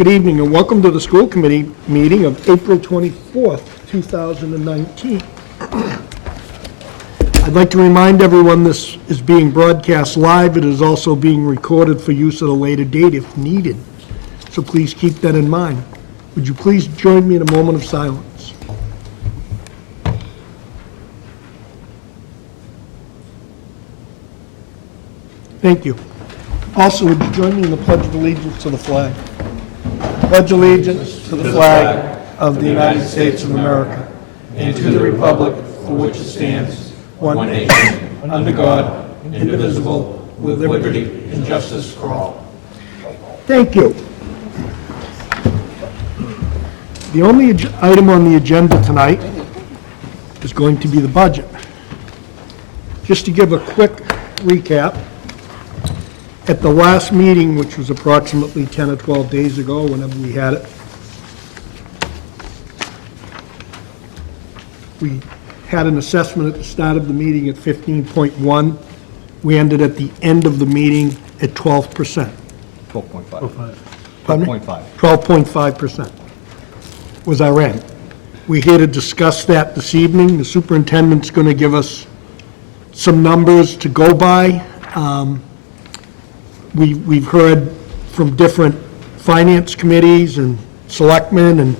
Good evening and welcome to the school committee meeting of April 24th, 2019. I'd like to remind everyone this is being broadcast live. It is also being recorded for use at a later date if needed. So please keep that in mind. Would you please join me in a moment of silence? Thank you. Also, would you join me in the Pledge of Allegiance to the flag? Pledge allegiance to the flag of the United States of America and to the republic for which it stands, one nation, under God, indivisible, with liberty and justice for all. Thank you. The only item on the agenda tonight is going to be the budget. Just to give a quick recap, at the last meeting, which was approximately 10 or 12 days ago, whenever we had it, we had an assessment at the start of the meeting at 15.1. We ended at the end of the meeting at 12%. 12.5. 12.5. 12.5% was our end. We're here to discuss that this evening. The superintendent's going to give us some numbers to go by. We've heard from different finance committees and selectmen, and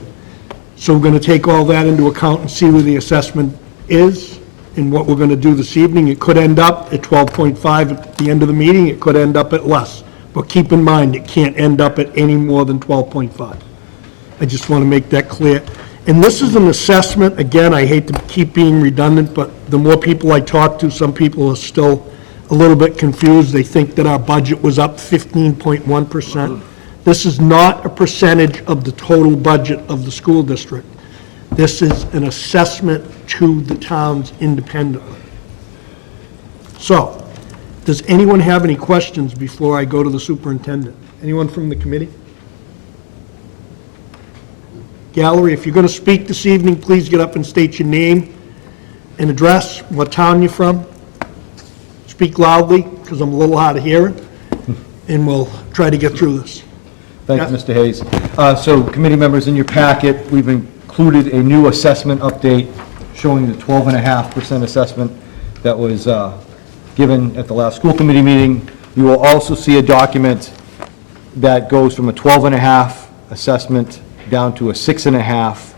so we're going to take all that into account and see where the assessment is and what we're going to do this evening. It could end up at 12.5 at the end of the meeting. It could end up at less. But keep in mind, it can't end up at any more than 12.5. I just want to make that clear. And this is an assessment. Again, I hate to keep being redundant, but the more people I talk to, some people are still a little bit confused. They think that our budget was up 15.1%. This is not a percentage of the total budget of the school district. This is an assessment to the towns independently. So, does anyone have any questions before I go to the superintendent? Anyone from the committee? Gallery, if you're going to speak this evening, please get up and state your name and address, what town you're from. Speak loudly, because I'm a little hard of hearing, and we'll try to get through this. Thank you, Mr. Hayes. So, committee members, in your packet, we've included a new assessment update showing the 12.5% assessment that was given at the last school committee meeting. You will also see a document that goes from a 12.5 assessment down to a 6.5,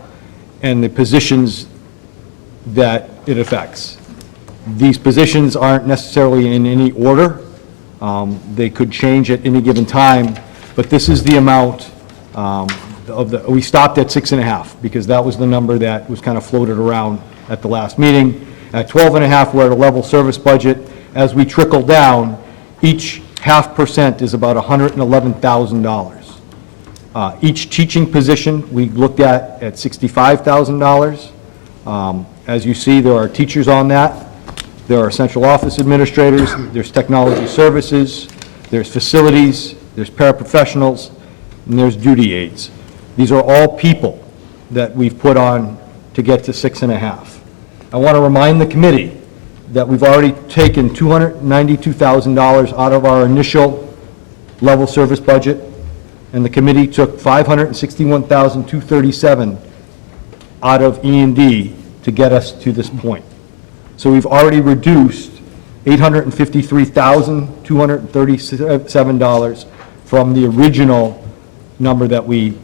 and the positions that it affects. These positions aren't necessarily in any order. They could change at any given time, but this is the amount we stopped at 6.5 because that was the number that was kind of floated around at the last meeting. At 12.5, we're at a level service budget. As we trickle down, each 0.5% is about $111,000. Each teaching position we looked at $65,000. As you see, there are teachers on that. There are central office administrators, there's technology services, there's facilities, there's paraprofessionals, and there's duty aides. These are all people that we've put on to get to 6.5. I want to remind the committee that we've already taken $292,000 out of our initial level service budget, and the committee took $561,237 out of E&D to get us to this point. So we've already reduced $853,237 from the original number that we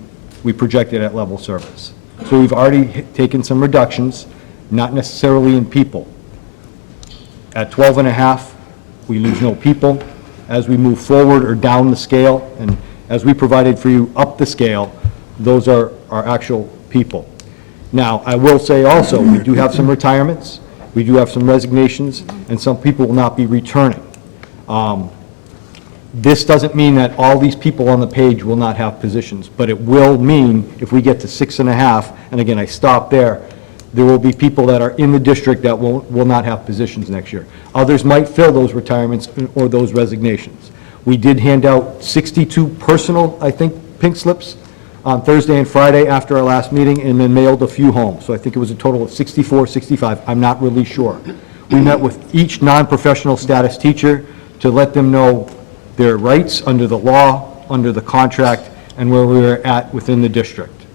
projected at level service. So we've already taken some reductions, not necessarily in people. At 12.5, we lose no people. As we move forward or down the scale, and as we provided for you up the scale, those are our actual people. Now, I will say also, we do have some retirements. We do have some resignations, and some people will not be returning. This doesn't mean that all these people on the page will not have positions, but it will mean if we get to 6.5, and again, I stop there, there will be people that are in the district that will not have positions next year. Others might fill those retirements or those resignations. We did hand out 62 personal, I think, pink slips on Thursday and Friday after our last meeting, and then mailed a few home. So I think it was a total of 64, 65. I'm not really sure. We met with each non-professional status teacher to let them know their rights under the law, under the contract, and where we're at within the district.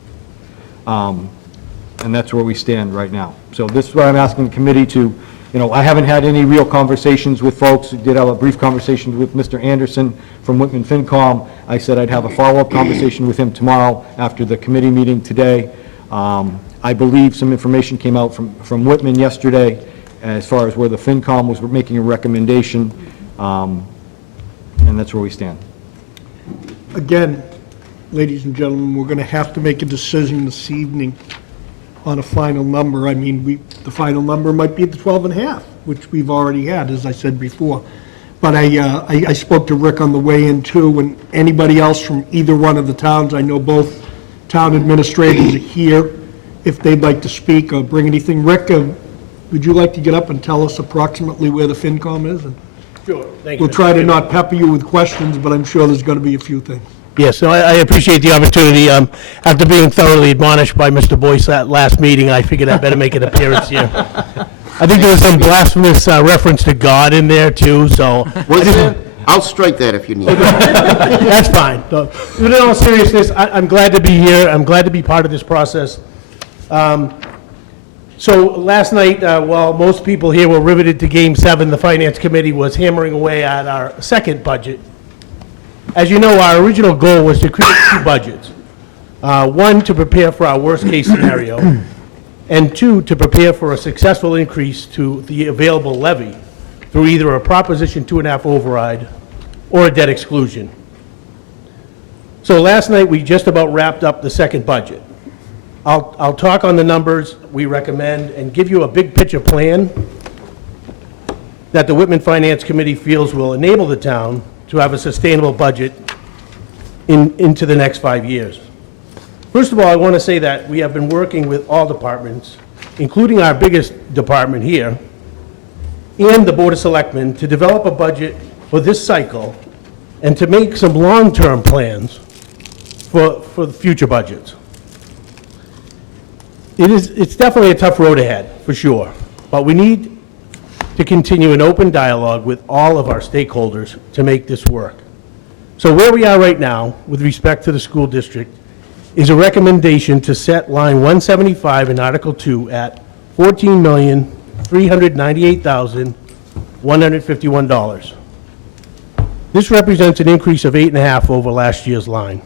And that's where we stand right now. So this is what I'm asking the committee to, I haven't had any real conversations with folks. I did have a brief conversation with Mr. Anderson from Whitman FinCom. I said I'd have a follow-up conversation with him tomorrow after the committee meeting today. I believe some information came out from Whitman yesterday as far as where the FinCom was making a recommendation, and that's where we stand. Again, ladies and gentlemen, we're going to have to make a decision this evening on a final number. I mean, the final number might be the 12.5, which we've already had, as I said before. But I spoke to Rick on the way in too, and anybody else from either one of the towns, I know both town administrators are here, if they'd like to speak or bring anything. Rick, would you like to get up and tell us approximately where the FinCom is? And Sure, thank you. we'll try to not pepper you with questions, but I'm sure there's going to be a few things. Yes, so I appreciate the opportunity. After being thoroughly admonished by Mr. Boyce at last meeting, I figured I'd better make an appearance here. I think there was some blasphemous reference to God in there, too, so. Was there? I'll strike that if you need. That's fine. So, but in all seriousness, I'm glad to be here. I'm glad to be part of this process. So last night, while most people here were riveted to Game 7, the Finance Committee was hammering away at our second budget. As you know, our original goal was to create two budgets. One, to prepare for our worst-case scenario, and two, to prepare for a successful increase to the available levy through either a Proposition 2.5 override or a debt exclusion. So last night, we just about wrapped up the second budget. I'll talk on the numbers we recommend and give you a big-picture plan that the Whitman Finance Committee feels will enable the town to have a sustainable budget into the next 5 years. First of all, I want to say that we have been working with all departments, including our biggest department here, and the Board of Selectmen, to develop a budget for this cycle and to make some long-term plans for the future budgets. It's definitely a tough road ahead, for sure, but we need to continue an open dialogue with all of our stakeholders to make this work. So where we are right now, with respect to the school district, is a recommendation to set line 175 in Article 2 at $14,398,151. This represents an increase of 8.5% over last year's line.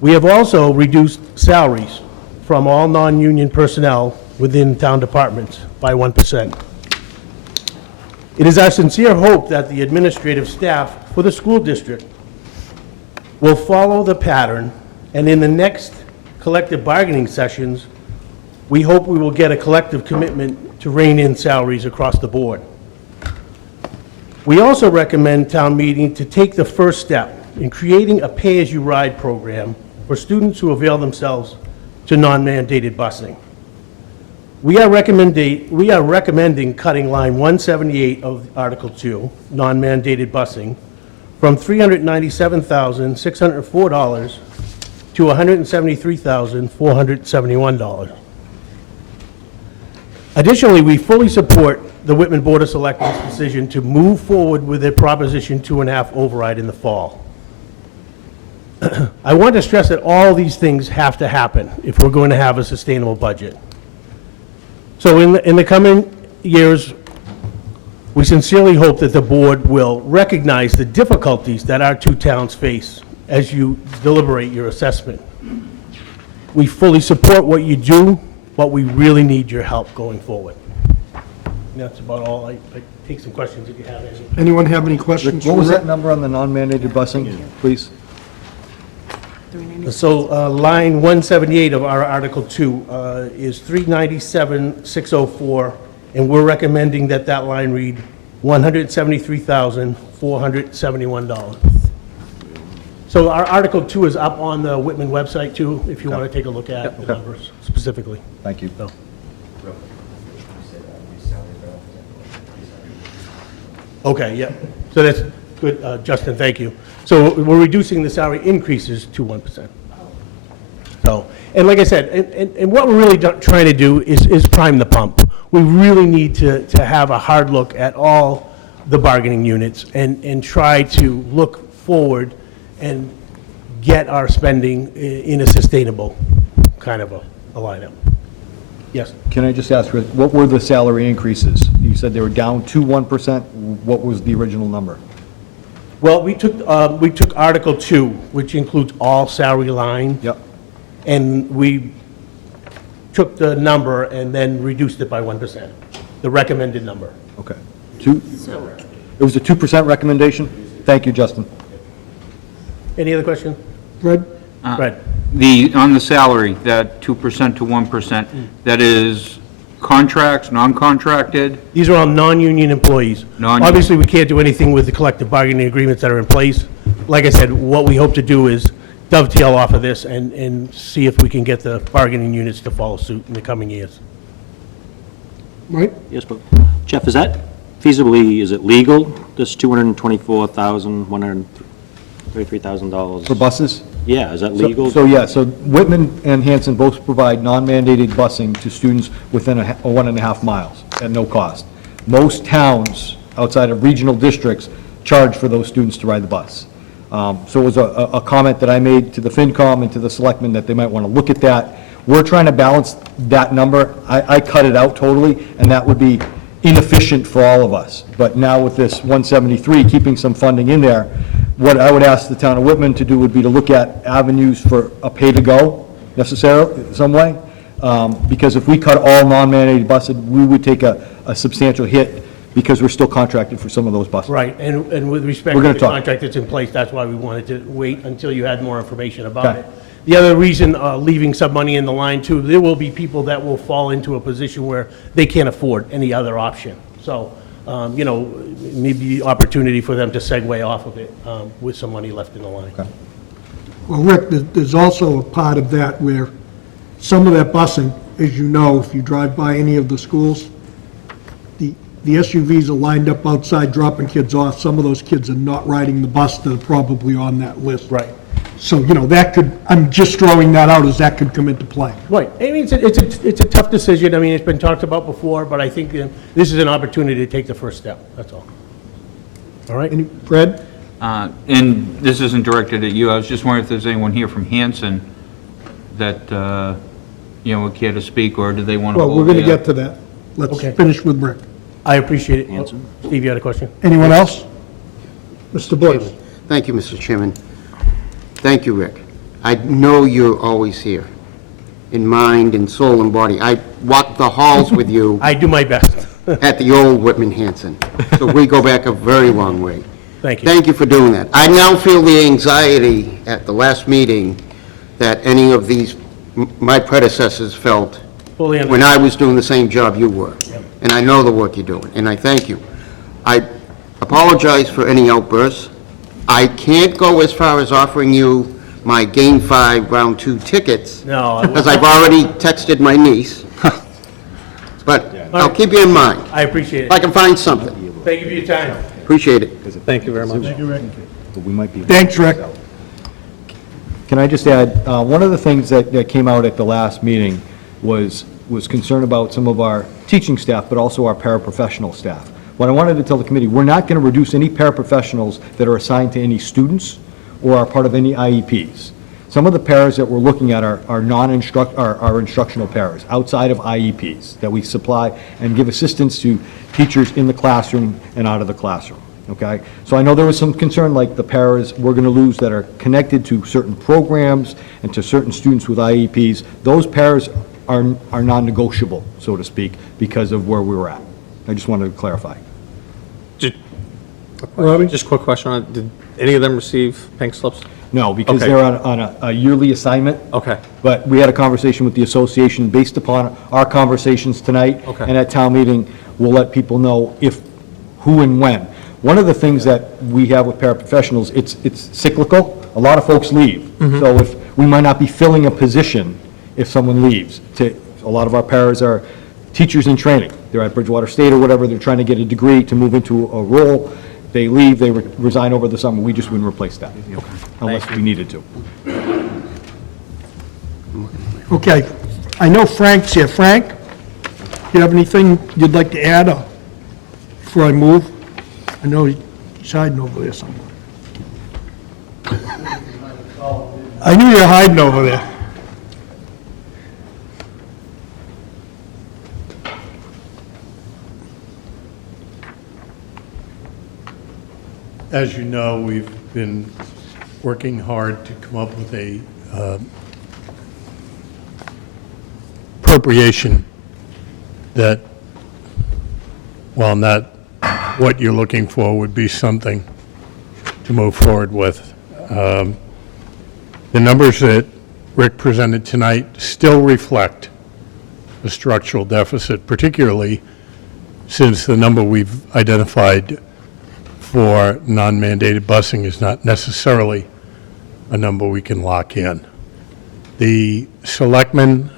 We have also reduced salaries from all non-union personnel within town departments by 1%. It is our sincere hope that the administrative staff for the school district will follow the pattern, and in the next collective bargaining sessions, we hope we will get a collective commitment to rein in salaries across the board. We also recommend town meeting to take the first step in creating a pay-as-you-ride program for students who avail themselves to non-mandated busing. We are recommending cutting line 178 of Article 2, non-mandated busing, from $397,604 to $173,471. Additionally, we fully support the Whitman Board of Selectmen's decision to move forward with a Proposition 2.5 override in the fall. I want to stress that all these things have to happen if we're going to have a sustainable budget. So in the coming years, we sincerely hope that the board will recognize the difficulties that our two towns face as you deliberate your assessment. We fully support what you do, but we really need your help going forward. And that's about all. I take some questions if you have any. Anyone have any questions? What was for Rick? that number on the non-mandated busing, please? So line 178 of our Article 2 is $397,604, and we're recommending that that line read $173,471. So our Article 2 is up on the Whitman website too, if you want to take a look at the numbers specifically. Thank you. So. Okay, yeah. So that's good, Justin, thank you. So we're reducing the salary increases to 1%. So, and like I said, and what we're really trying to do is prime the pump. We really need to have a hard look at all the bargaining units and try to look forward and get our spending in a sustainable kind of a lineup. Yes? Can I just ask, Rick, what were the salary increases? You said they were down to 1%. What was the original number? Well, we took Article 2, which includes all salary lines. Yep. And we took the number and then reduced it by 1%, the recommended number. Okay. It was a 2% recommendation? Thank you, Justin. Any other question? Fred? Fred? On the salary, that 2% to 1%, that is contracts, non-contracted? These are all non-union employees. Non-union. Obviously, we can't do anything with the collective bargaining agreements that are in place. Like I said, what we hope to do is dovetail off of this and see if we can get the bargaining units to follow suit in the coming years. Right? Yes, but Jeff, is that feasibly, is it legal, this $224,133,000? For buses? Yeah, is that legal? So Whitman and Hanson both provide non-mandated busing to students within 1.5 miles at no cost. Most towns outside of regional districts charge for those students to ride the bus. So it was a comment that I made to the FinCom and to the selectmen that they might want to look at that. We're trying to balance that number. I cut it out totally, and that would be inefficient for all of us. But now with this 173, keeping some funding in there, what I would ask the town of Whitman to do would be to look at avenues for a pay-to-go necessarily, some way. Because if we cut all non-mandated buses, we would take a substantial hit because we're still contracted for some of those buses. Right, and with respect We're to gonna the talk. contract that's in place, that's why we wanted to wait until you had more information about Okay. it. The other reason, leaving some money in the line too, there will be people that will fall into a position where they can't afford any other option. So, maybe opportunity for them to segue off of it with some money left in the line. Well, Rick, there's also a part of that where some of that busing, as you know, if you drive by any of the schools, the SUVs are lined up outside dropping kids off. Some of those kids are not riding the bus that are probably on that list. Right. So, that could, I'm just throwing that out as that could come into play. Right. I mean, it's a tough decision. I mean, it's been talked about before, but I think this is an opportunity to take the first step. That's all. All right? Fred? And this isn't directed at you, I was just wondering if there's anyone here from Hanson that, would care to speak, or do they want to Well, hold we're going to their- get to that. Let's Okay. finish with Rick. I appreciate it. Hanson? Steve, you had a question? Anyone else? Mr. Boyce? Thank you, Mr. Chairman. Thank you, Rick. I know you're always here, in mind and soul and body. I walked the halls with you I do my best. at the old Whitman-Hanson, so we go back a very long way. Thank you. Thank you for doing that. I now feel the anxiety at the last meeting that any of these, my predecessors felt Fully when understand. I was doing the same job you were. And I know the work you're doing, and I thank you. I apologize for any outbursts. I can't go as far as offering you my Game 5 Round 2 tickets. No, I Because I've already texted my niece. But I'll keep you in mind, I appreciate if I it. can find something. Thank you for your time. Appreciate it. Thank you very much. But we might be. Thanks, Rick. Can I just add, one of the things that came out at the last meeting was concern about some of our teaching staff, but also our paraprofessional staff. What I wanted to tell the committee, we're not going to reduce any paraprofessionals that are assigned to any students or are part of any IEPs. Some of the paras that we're looking at are instructional paras, outside of IEPs, that we supply and give assistance to teachers in the classroom and out of the classroom, okay? So I know there was some concern, like the paras we're going to lose that are connected to certain programs and to certain students with IEPs. Those paras are non-negotiable, so to speak, because of where we were at. I just wanted to clarify. Robbie? Just a quick question on it. Did any of them receive pink slips? No, because Okay. they're on a yearly assignment. Okay. But we had a conversation with the association based upon our conversations tonight. Okay. And at town meeting, we'll let people know who and when. One of the things that we have with paraprofessionals, it's cyclical. A lot of folks leave. So if, we might not be filling a position if someone leaves. A lot of our paras are teachers in training. They're at Bridgewater State or whatever, they're trying to get a degree to move into a role. They leave, they resign over the summer, we just wouldn't replace that, unless we needed to. Okay, I know Frank's here. Frank, you have anything you'd like to add before I move? I know he's hiding over there somewhere. I knew you were hiding over there. As you know, we've been working hard to come up with a appropriation that, while not what you're looking for, would be something to move forward with. The numbers that Rick presented tonight still reflect a structural deficit, particularly since the number we've identified for non-mandated busing is not necessarily a number we can lock in. The selectmen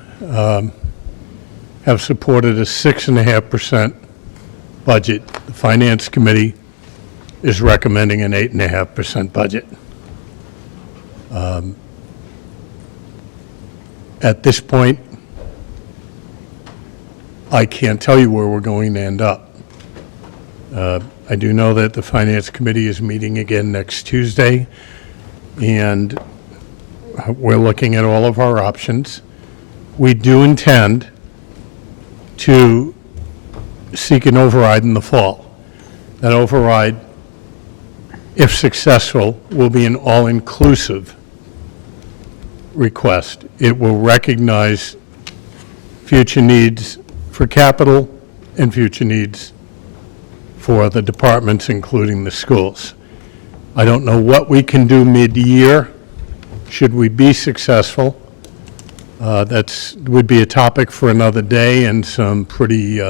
have supported a 6.5% budget. The Finance Committee is recommending an 8.5% budget. At this point, I can't tell you where we're going to end up. I do know that the Finance Committee is meeting again next Tuesday, and we're looking at all of our options. We do intend to seek an override in the fall. That override, if successful, will be an all-inclusive request. It will recognize future needs for capital and future needs for the departments, including the schools. I don't know what we can do mid-year, should we be successful. That's would be a topic for another day and some pretty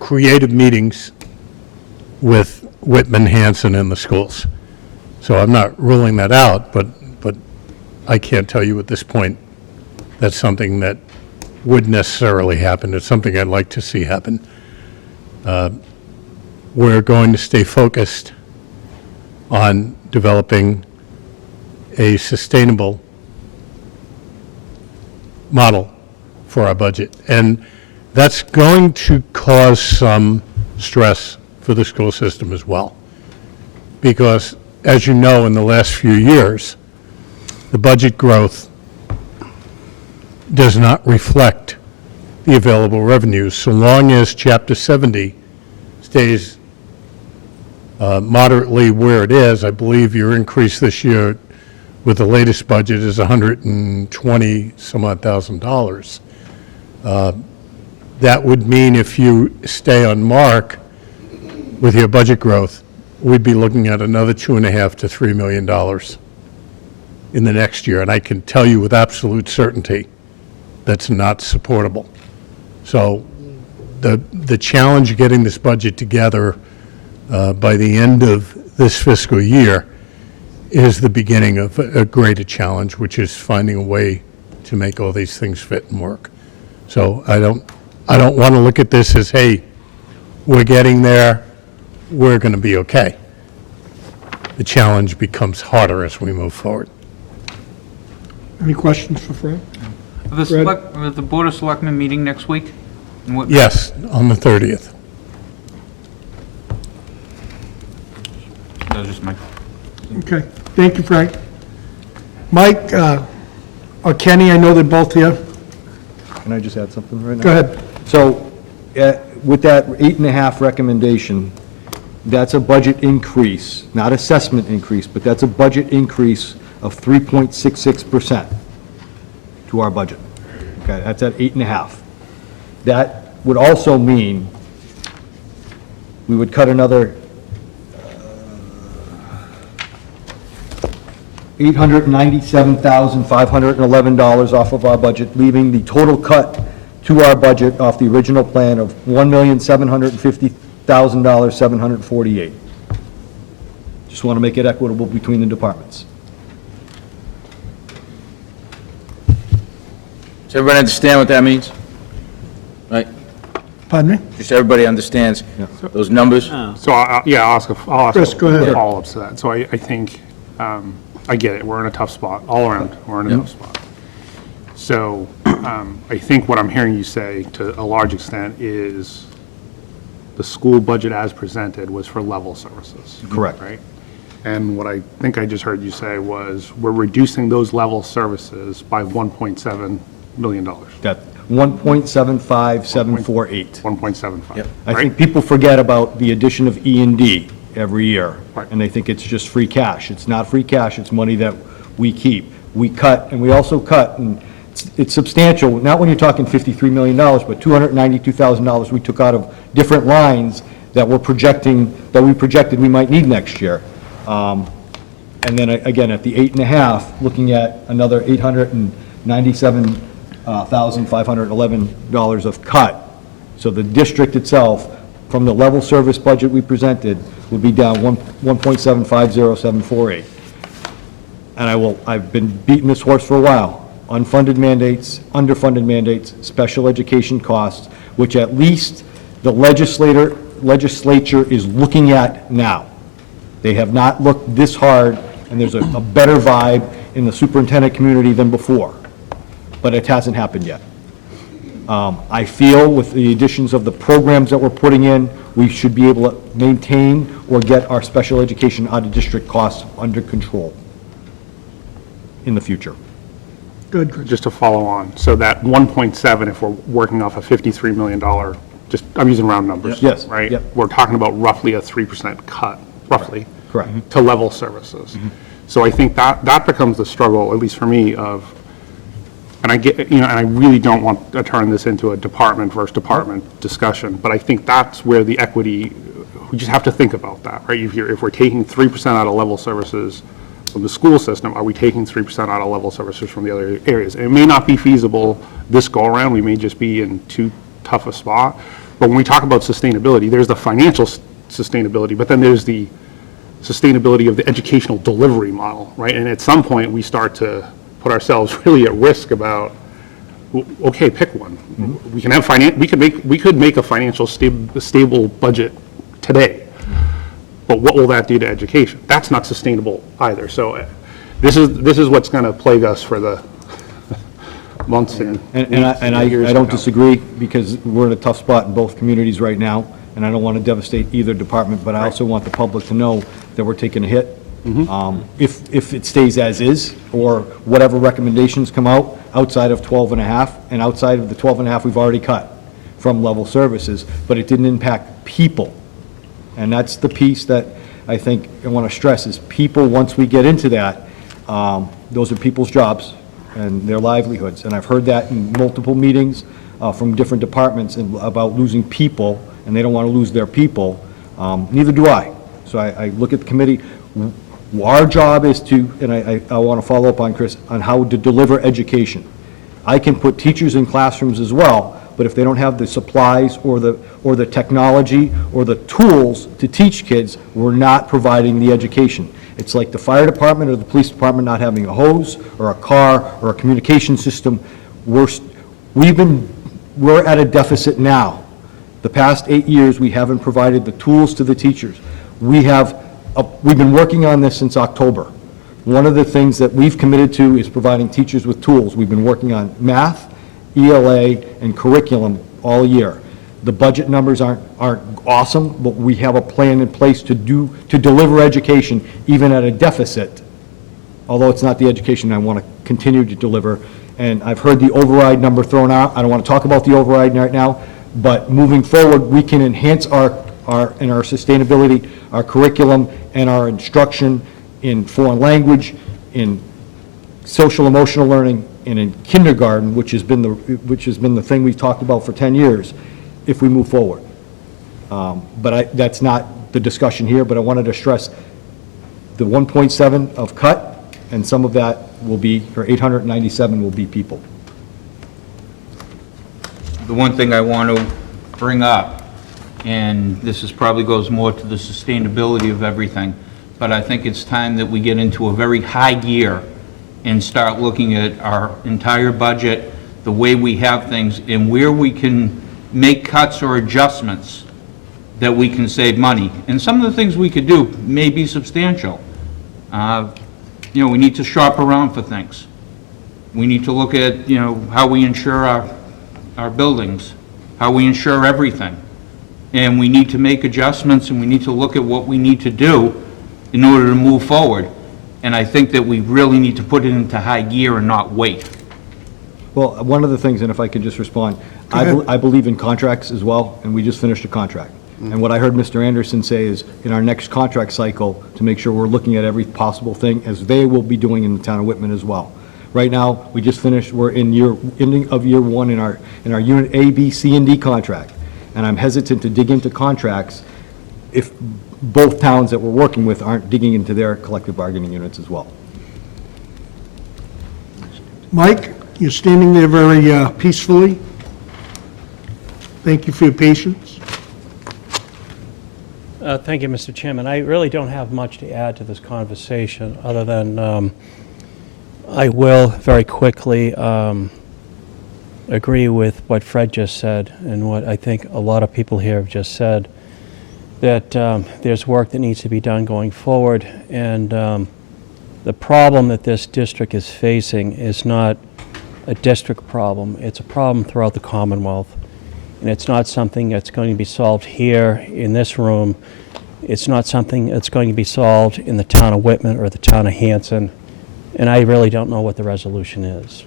creative meetings with Whitman-Hanson and the schools. So I'm not ruling that out, but I can't tell you at this point that's something that would necessarily happen. It's something I'd like to see happen. We're going to stay focused on developing a sustainable model for our budget. And that's going to cause some stress for the school system as well. Because, as you know, in the last few years, the budget growth does not reflect the available revenues. So long as Chapter 70 stays moderately where it is, I believe your increase this year with the latest budget is $120 some odd thousand. That would mean if you stay on mark with your budget growth, we'd be looking at another $2.5 to $3 million in the next year. And I can tell you with absolute certainty that's not supportable. So the challenge of getting this budget together by the end of this fiscal year is the beginning of a greater challenge, which is finding a way to make all these things fit and work. So I don't want to look at this as, hey, we're getting there, we're going to be okay. The challenge becomes harder as we move forward. Any questions for Frank? The Board of Selectmen meeting next week? And what- Yes, on the 30th. That was just my, Okay, thank you, Frank. Mike, or Kenny, I know they're both here. Can I just add something right now? Go ahead. So, with that 8.5 recommendation, that's a budget increase, not assessment increase, but that's a budget increase of 3.66% to our budget. Okay, that's at 8.5. That would also mean we would cut another $897,511 off of our budget, leaving the total cut to our budget off the original plan of $1,750,748. Just want to make it equitable between the departments. Does everybody understand what that means? Right? Pardon me? Just everybody understands those numbers? So, yeah, I'll ask Chris, go ahead. follow-ups to that. So I think, I get it, we're in a tough spot, all around, we're in a tough spot. So I think what I'm hearing you say, to a large extent, is the school budget as presented was for level services. Correct. Right? And what I think I just heard you say was, we're reducing those level services by $1.7 million. That 1.75748. 1.75. I think people forget about the addition of E&D every year. Right. And they think it's just free cash. It's not free cash, it's money that we keep. We cut, and we also cut, and it's substantial, not when you're talking $53 million, but $292,000 we took out of different lines that we projected we might need next year. And then again, at the 8.5, looking at another $897,511 of cut. So the district itself, from the level service budget we presented, would be down 1.750748. And I've been beating this horse for a while. Unfunded mandates, underfunded mandates, special education costs, which at least the legislature is looking at now. They have not looked this hard, and there's a better vibe in the superintendent community than before, but it hasn't happened yet. I feel with the additions of the programs that we're putting in, we should be able to maintain or get our special education out-of-district costs under control in the future. Good, Chris. Just to follow on, so that 1.7, if we're working off a $53 million, just, I'm using round numbers. Yes, Right? yep. We're talking about roughly a 3% cut, roughly. Correct. To level services. So I think that becomes the struggle, at least for me, of, and I get, and I really don't want to turn this into a department versus department discussion, but I think that's where the equity, we just have to think about that, right? If we're taking 3% out of level services from the school system, are we taking 3% out of level services from the other areas? And it may not be feasible this go-around, we may just be in too tough a spot, but when we talk about sustainability, there's the financial sustainability, but then there's the sustainability of the educational delivery model, right? And at some point, we start to put ourselves really at risk about, okay, pick one. We can have we could make a financial stable budget today, but what will that do to education? That's not sustainable either. So this is what's going to plague us for the months and I years to don't come. disagree, because we're in a tough spot in both communities right now, and I don't want to devastate either department, but I also want the public to know that we're taking a hit. If it stays as is, or whatever recommendations come out outside of 12.5, and outside of the 12.5 we've already cut from level services, but it didn't impact people. And that's the piece that I think I want to stress, is people, once we get into that, those are people's jobs and their livelihoods. And I've heard that in multiple meetings from different departments about losing people, and they don't want to lose their people. Neither do I. So I look at the committee. Our job is to, and I want to follow up on Chris, on how to deliver education. I can put teachers in classrooms as well, but if they don't have the supplies or the technology or the tools to teach kids, we're not providing the education. It's like the fire department or the police department not having a hose or a car or a communication system. We're at a deficit now. The past 8 years, we haven't provided the tools to the teachers. We've been working on this since October. One of the things that we've committed to is providing teachers with tools. We've been working on math, ELA, and curriculum all year. The budget numbers aren't awesome, but we have a plan in place to deliver education even at a deficit, although it's not the education I want to continue to deliver. And I've heard the override number thrown out. I don't want to talk about the override right now, but moving forward, we can enhance our sustainability, our curriculum, and our instruction in foreign language, in social emotional learning, and in kindergarten, which has been the thing we've talked about for 10 years, if we move forward. But that's not the discussion here, but I wanted to stress the 1.7 of cut, and some of that will be, or 897 will be people. The one thing I want to bring up, and this probably goes more to the sustainability of everything, but I think it's time that we get into a very high gear and start looking at our entire budget, the way we have things, and where we can make cuts or adjustments that we can save money. And some of the things we could do may be substantial. We need to shop around for things. We need to look at, how we insure our buildings, how we insure everything. And we need to make adjustments, and we need to look at what we need to do in order to move forward. And I think that we really need to put it into high gear and not wait. Well, one of the things, and if I could just respond, ahead. I believe in contracts as well, and we just finished a contract. And what I heard Mr. Anderson say is, in our next contract cycle, to make sure we're looking at every possible thing, as they will be doing in the town of Whitman as well. Right now, we just finished, we're in ending of year one in our unit A, B, C, and D contract. And I'm hesitant to dig into contracts if both towns that we're working with aren't digging into their collective bargaining units as well. Mike, you're standing there very peacefully. Thank you for your patience. Thank you, Mr. Chairman. I really don't have much to add to this conversation, other than I will very quickly agree with what Fred just said and what I think a lot of people here have just said, that there's work that needs to be done going forward. And the problem that this district is facing is not a district problem. It's a problem throughout the Commonwealth. And it's not something that's going to be solved here in this room. It's not something that's going to be solved in the town of Whitman or the town of Hanson. And I really don't know what the resolution is.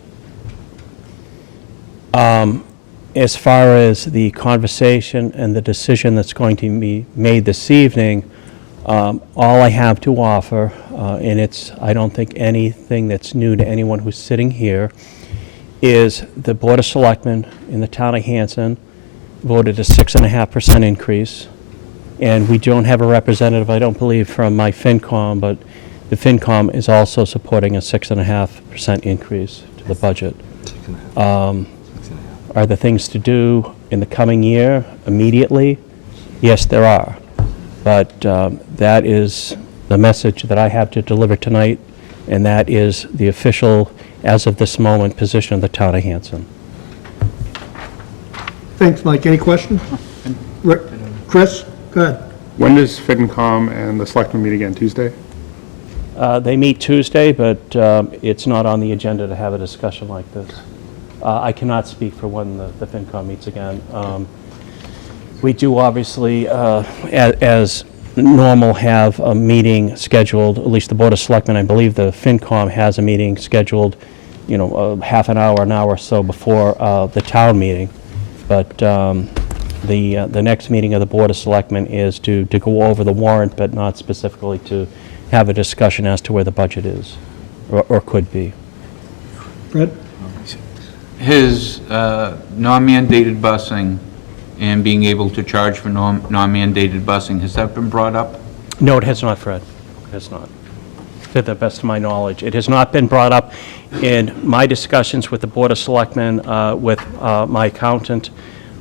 As far as the conversation and the decision that's going to be made this evening, all I have to offer, and it's, I don't think anything that's new to anyone who's sitting here, is the Board of Selectmen in the town of Hanson voted a 6.5% increase. And we don't have a representative, I don't believe, from my FinCom, but the FinCom is also supporting a 6.5% increase to the budget. Are there things to do in the coming year immediately? Yes, there are. But that is the message that I have to deliver tonight, and that is the official, as of this moment, position of the town of Hanson. Thanks, Mike. Any questions? Chris, go ahead. When does FinCom and the selectmen meet again, Tuesday? They meet Tuesday, but it's not on the agenda to have a discussion like this. I cannot speak for when the FinCom meets again. We do obviously, as normal, have a meeting scheduled, at least the Board of Selectmen. I believe the FinCom has a meeting scheduled, you know, half an hour or so before the town meeting. But the next meeting of the Board of Selectmen is to go over the warrant, but not specifically to have a discussion as to where the budget is, or could be. Fred? His non-mandated busing and being able to charge for non-mandated busing, has that been brought up? No, it has not, Fred. It has not. To the best of my knowledge. It has not been brought up in my discussions with the Board of Selectmen, with my accountant.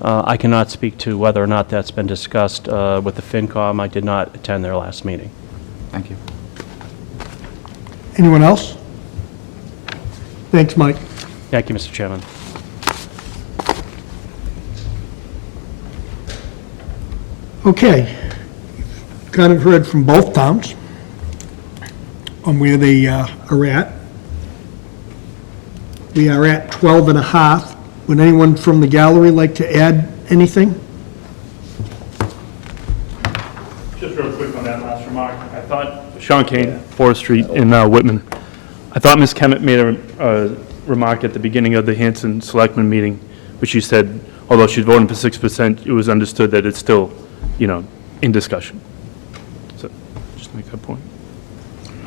I cannot speak to whether or not that's been discussed with the FinCom. I did not attend their last meeting. Thank you. Anyone else? Thanks, Mike. Thank you, Mr. Chairman. Okay. Kind of heard from both towns on where they are at. We are at 12.5. Would anyone from the gallery like to add anything? Just real quick on that last remark, I thought, Sean Kane, Forest Street in Whitman. I thought Ms. Kemet made a remark at the beginning of the Hanson Selectmen meeting, which she said, although she's voting for 6%, it was understood that it's still, you know, in discussion. So, just to make that point.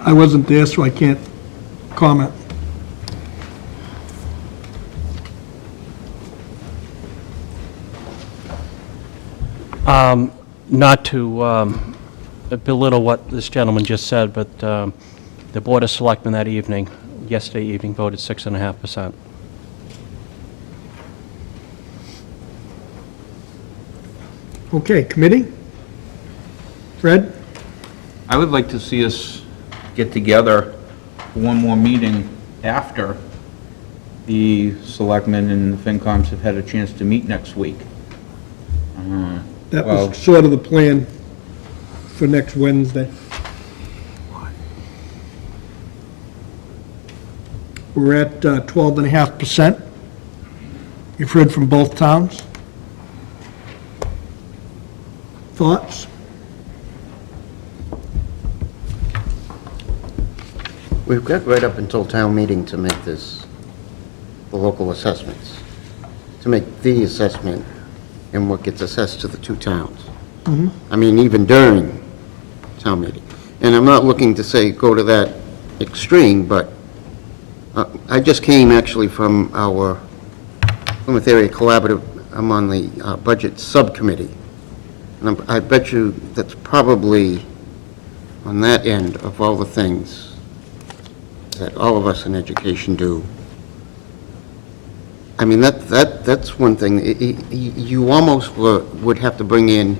I wasn't there, so I can't comment. Not to belittle what this gentleman just said, but the Board of Selectmen that evening, yesterday evening, voted 6.5%. Okay, committee? Fred? I would like to see us get together for one more meeting after the selectmen and the FinComs have had a chance to meet next week. That Well- was sort of the plan for next Wednesday. We're at 12.5%. You've heard from both towns. Thoughts? We've got right up until town meeting to make this, the local assessments, to make the assessment and what gets assessed to the two towns. I mean, even during town meeting. And I'm not looking to say go to that extreme, but I just came actually from our Plymouth Area Collaborative. I'm on the Budget Subcommittee. And I bet you that's probably on that end of all the things that all of us in education do. I mean, that's one thing. You almost would have to bring in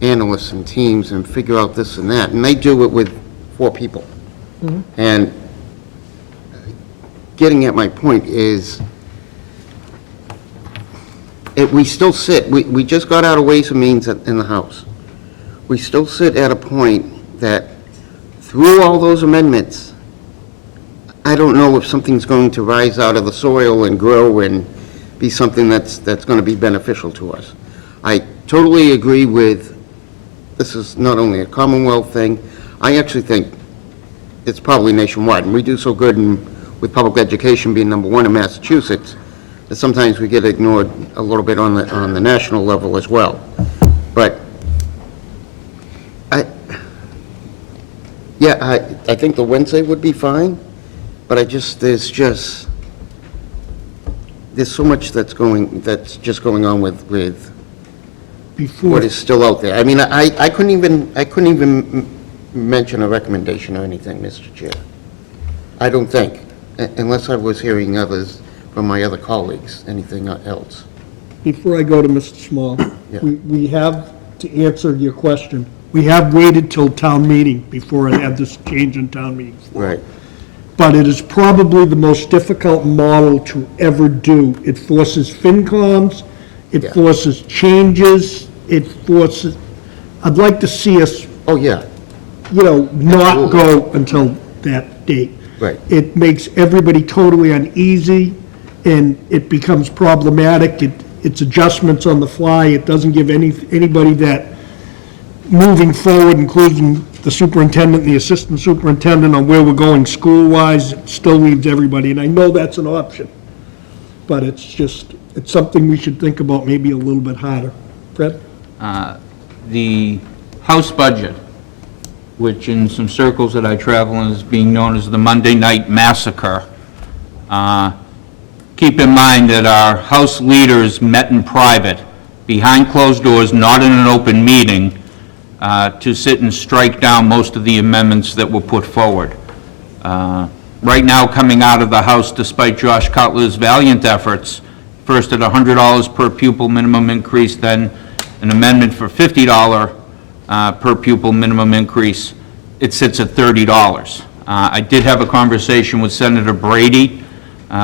analysts and teams and figure out this and that, and they do it with 4 people. And getting at my point is, we still sit, we just got out of Ways and Means in the House. We still sit at a point that, through all those amendments, I don't know if something's going to rise out of the soil and grow and be something that's going to be beneficial to us. I totally agree with, this is not only a Commonwealth thing, I actually think it's probably nationwide. And we do so good with public education being #1 in Massachusetts, that sometimes we get ignored a little bit on the national level as well. But I think the Wednesday would be fine, but there's so much that's just going on with Before, what is still out there. I mean, I couldn't even mention a recommendation or anything, Mr. Chair. I don't think, unless I was hearing others from my other colleagues, anything else. before I go to Mr. Small, Yeah. we have, to answer your question, we have waited till town meeting before I had this change in town meeting. Right. But it is probably the most difficult model to ever do. It forces FinComs, it Yeah. forces changes, it forces, I'd like to see us, Oh, yeah. not go until that date. Right. It makes everybody totally uneasy, and it becomes problematic. It's adjustments on the fly. It doesn't give anybody that moving forward, including the superintendent, and the assistant superintendent, on where we're going school-wise. It still leaves everybody, and I know that's an option. But it's something we should think about maybe a little bit harder. Fred? The House budget, which in some circles that I travel in is being known as the Monday Night Massacre. Keep in mind that our House leaders met in private, behind closed doors, not in an open meeting, to sit and strike down most of the amendments that were put forward. Right now, coming out of the House, despite Josh Cutler's valiant efforts, first at $100 per pupil minimum increase, then an amendment for $50 per pupil minimum increase, it sits at $30. I did have a conversation with Senator Brady,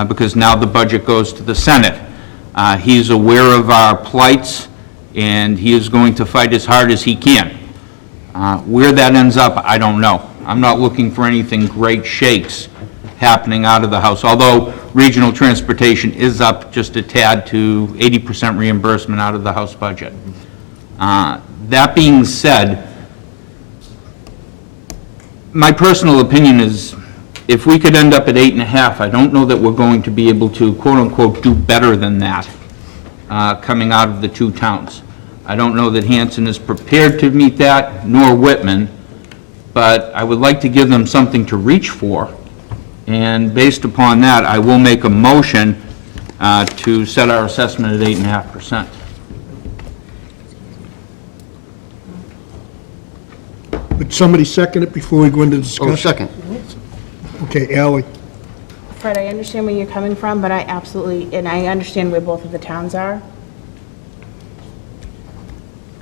because now the budget goes to the Senate. He's aware of our plights, and he is going to fight as hard as he can. Where that ends up, I don't know. I'm not looking for anything great shakes happening out of the House, although regional transportation is up just a tad to 80% reimbursement out of the House budget. That being said, my personal opinion is, if we could end up at 8.5, I don't know that we're going to be able to, quote-unquote, do better than that coming out of the two towns. I don't know that Hanson is prepared to meet that, nor Whitman, but I would like to give them something to reach for. And based upon that, I will make a motion to set our assessment at 8.5%. Would somebody second it before we go into discussion? Oh, second. Okay, Ally. Fred, I understand where you're coming from, but I understand where both of the towns are.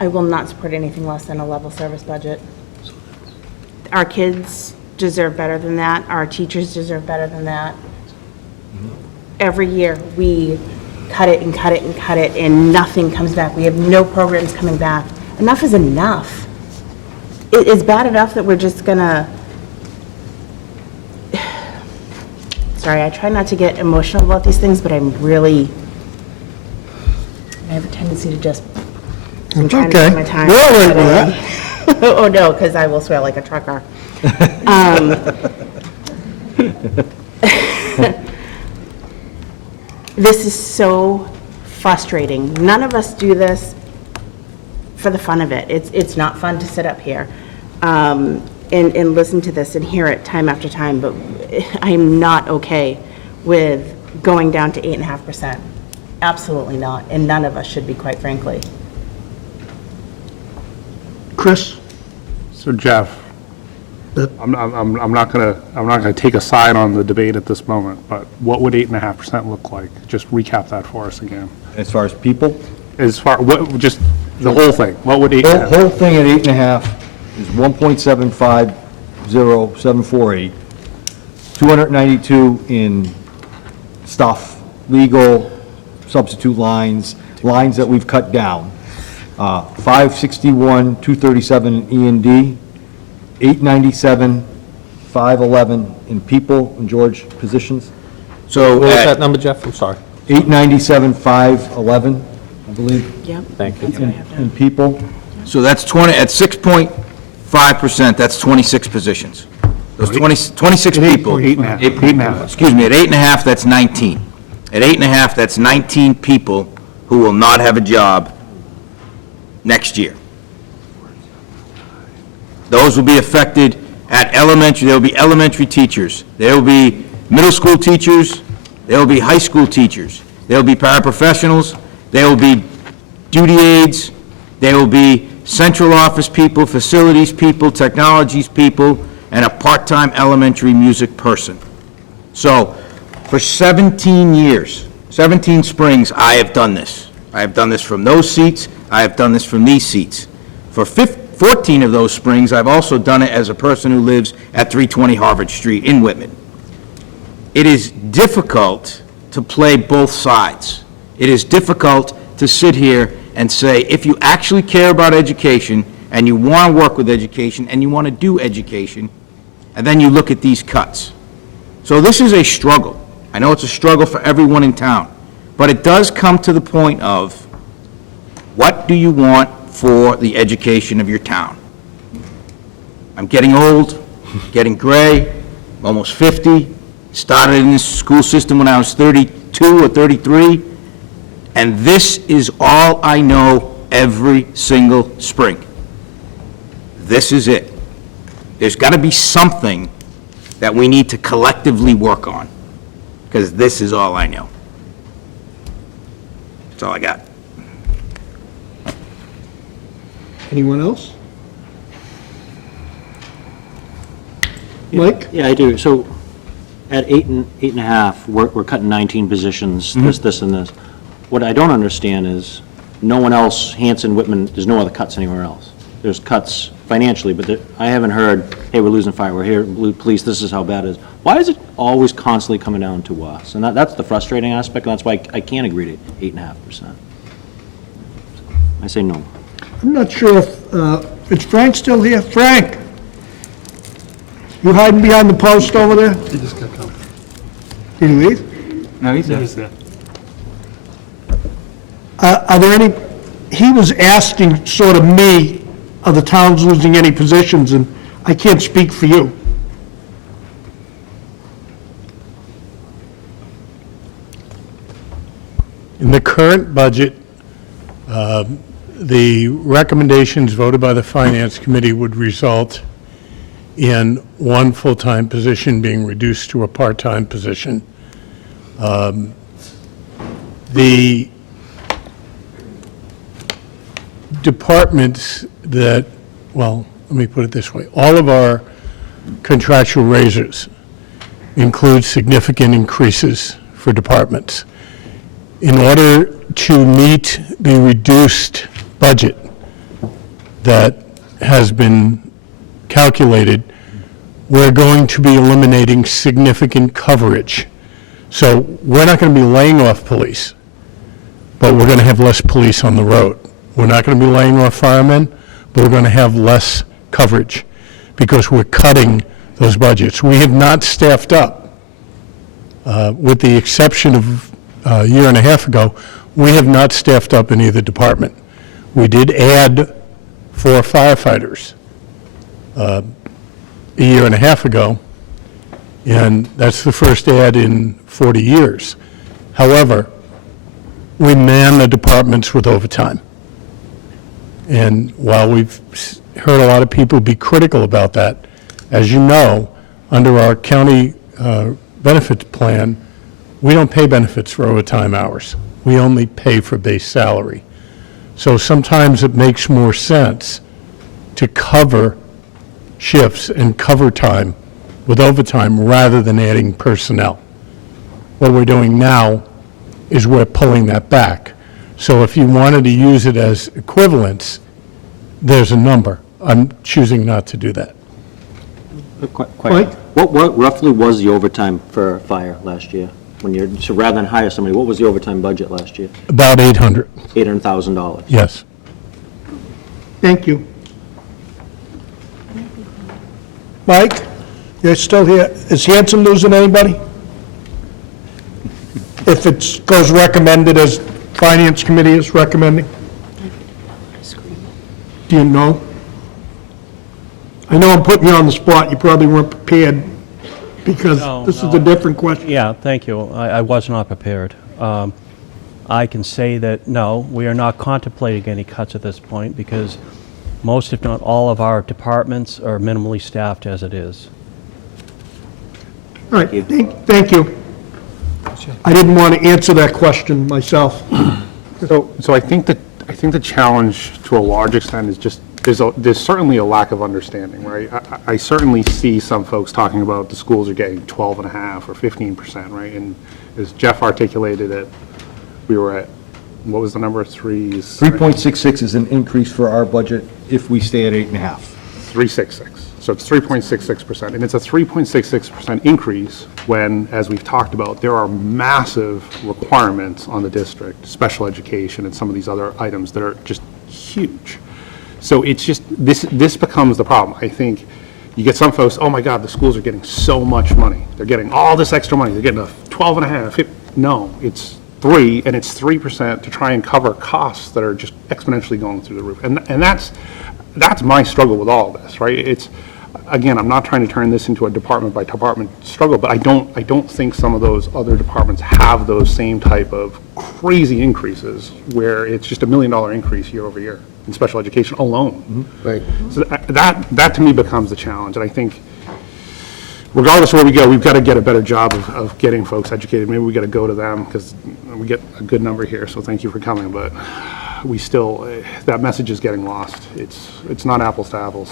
I will not support anything less than a level service budget. Our kids deserve better than that. Our teachers deserve better than that. Every year, we cut it and cut it and cut it, and nothing comes back. We have no programs coming back. Enough is enough. It's bad enough that we're just gonna... Sorry, I try not to get emotional about these things, but I have a tendency to just... I'm trying to okay. take my time. We're all right with Oh, no, because I will swear like a trucker. This is so frustrating. None of us do this for the fun of it. It's not fun to sit up here and listen to this and hear it time after time, but I am not okay with going down to 8.5%. Absolutely not, and none of us should be, quite frankly. Chris? So Jeff, I'm not gonna take a side on the debate at this moment, but what would 8.5% look like? Just recap that for us again. As far as people, As far, what, just the whole thing, what would whole 8.5? whole thing at 8.5 is 1.750748, 292 in stuff, legal, substitute lines, lines that we've cut down. 561, 237 in E&D, 897, 511 in people and George positions, So What was at that number, Jeff? I'm sorry. 897, 511, I believe, Yep. Thank you. in people. So that's 20, at 6.5%, that's 26 positions. Those 26 people. 8.5. 8.5. Excuse me, at 8.5, that's 19. At 8.5, that's 19 people who will not have a job next year. Those will be affected at elementary, there will be elementary teachers, there will be middle school teachers, there will be high school teachers, there will be paraprofessionals, there will be duty aides, there will be central office people, facilities people, technologies people, and a part-time elementary music person. So, for 17 years, 17 springs, I have done this. I have done this from those seats, I have done this from these seats. For 14 of those springs, I've also done it as a person who lives at 320 Harvard Street in Whitman. It is difficult to play both sides. It is difficult to sit here and say, if you actually care about education, and you want to work with education, and you want to do education, and then you look at these cuts. So this is a struggle. I know it's a struggle for everyone in town, but it does come to the point of, what do you want for the education of your town? I'm getting old, getting gray, I'm almost 50, started in this school system when I was 32 or 33, and this is all I know every single spring. This is it. There's got to be something that we need to collectively work on, because this is all I know. That's all I got. Anyone else? Mike? Yeah, I do. So at 8.5, we're cutting 19 positions, this, and this. What I don't understand is, no one else, Hanson, Whitman, there's no other cuts anywhere else. There's cuts financially, but I haven't heard, hey, we're losing fire, we're here, police, this is how bad it is. Why is it always constantly coming down to us? And that's the frustrating aspect, and that's why I can't agree to 8.5%. I say no. I'm not sure if, is Frank still here? Frank? You hiding behind the post over there? He just got done. Did he leave? No, he's there. He's there. Are there any, he was asking sort of me, are the towns losing any positions, and I can't speak for you. In the current budget, the recommendations voted by the Finance Committee would result in one full-time position being reduced to a part-time position. The departments that, well, let me put it this way, all of our contractual raises include significant increases for departments. In order to meet the reduced budget that has been calculated, we're going to be eliminating significant coverage. So we're not going to be laying off police, but we're going to have less police on the road. We're not going to be laying off firemen, but we're going to have less coverage because we're cutting those budgets. We have not staffed up. With the exception of a year and a half ago, we have not staffed up in either department. We did add 4 firefighters a year and a half ago, And that's the first ad in 40 years. However, we man the departments with overtime. And while we've heard a lot of people be critical about that, as you know, under our county benefits plan, we don't pay benefits for overtime hours. We only pay for base salary. So sometimes it makes more sense to cover shifts and cover time with overtime rather than adding personnel. What we're doing now is we're pulling that back. So if you wanted to use it as equivalents, there's a number. I'm choosing not to do that. Question. What roughly was the overtime for fire last year? So rather than hire somebody, what was the overtime budget last year? About 800, $800,000. yes. Thank you. Mike, you're still here. Is Hanson losing anybody? If it goes recommended as Finance Committee is recommending? Do you know? I know I'm putting you on the spot. You probably weren't prepared because this is a different question. Yeah, thank you. I was not prepared. I can say that, no, we are not contemplating any cuts at this point because most, if not all, of our departments are minimally staffed as it is. All right, thank you. I didn't want to answer that question myself. So I think the challenge to a large extent is just, there's certainly a lack of understanding, right? I certainly see some folks talking about the schools are getting 12.5 or 15%, right? And as Jeff articulated it, we were at, what was the number, 3.66 is an increase for our budget if we stay at 8.5. 366. So it's 3.66%, and it's a 3.66% increase when, as we've talked about, there are massive requirements on the district, special education and some of these other items that are just huge. So it's just, this becomes the problem. I think you get some folks, oh my God, the schools are getting so much money. They're getting all this extra money. They're getting a 12.5. No, it's 3, and it's 3% to try and cover costs that are just exponentially going through the roof. And that's my struggle with all of this, right? It's, again, I'm not trying to turn this into a department by department struggle, but I don't think some of those other departments have those same type of crazy increases where it's just $1 million increase year over year in special education alone. Right. So that to me becomes the challenge, and I think regardless of where we go, we've got to get a better job of getting folks educated. Maybe we got to go to them because we get a good number here, so thank you for coming, but we still, that message is getting lost. It's not apples to apples.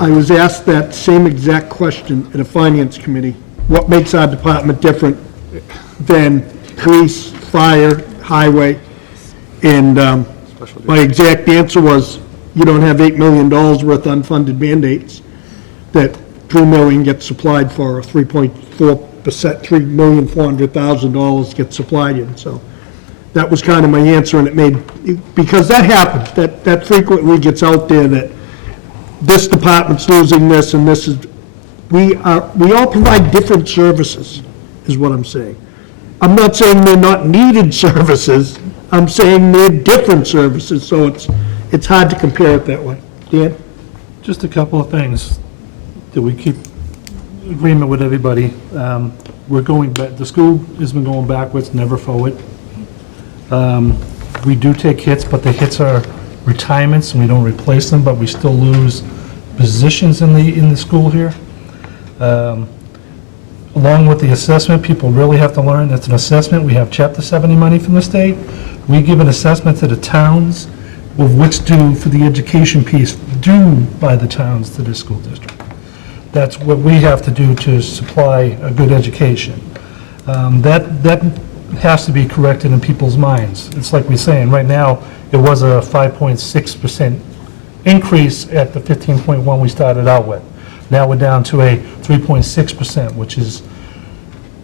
I was asked that same exact question at a Finance Committee. What makes our department different than police, fire, highway? And my exact answer was, you don't have $8 million worth of unfunded mandates that $3 million gets supplied for, or 3.4%, $3,400,000 gets supplied in. So that was kind of my answer, and it made, because that happens, that frequently gets out there that this department's losing this and this is, we all provide different services, is what I'm saying. I'm not saying they're not needed services, I'm saying they're different services, so it's hard to compare it that way. Dan? Just a couple of things that we keep agreement with everybody. We're going back, the school has been going backwards, never forward. We do take hits, but the hits are retirements, and we don't replace them, but we still lose positions in the school here. Along with the assessment, people really have to learn it's an assessment. We have Chapter 70 money from the state. We give an assessment to the towns of what's due for the education piece due by the towns to this school district. That's what we have to do to supply a good education. That has to be corrected in people's minds. It's like we're saying, right now, it was a 5.6% increase at the 15.1 we started out with. Now we're down to a 3.6%, which is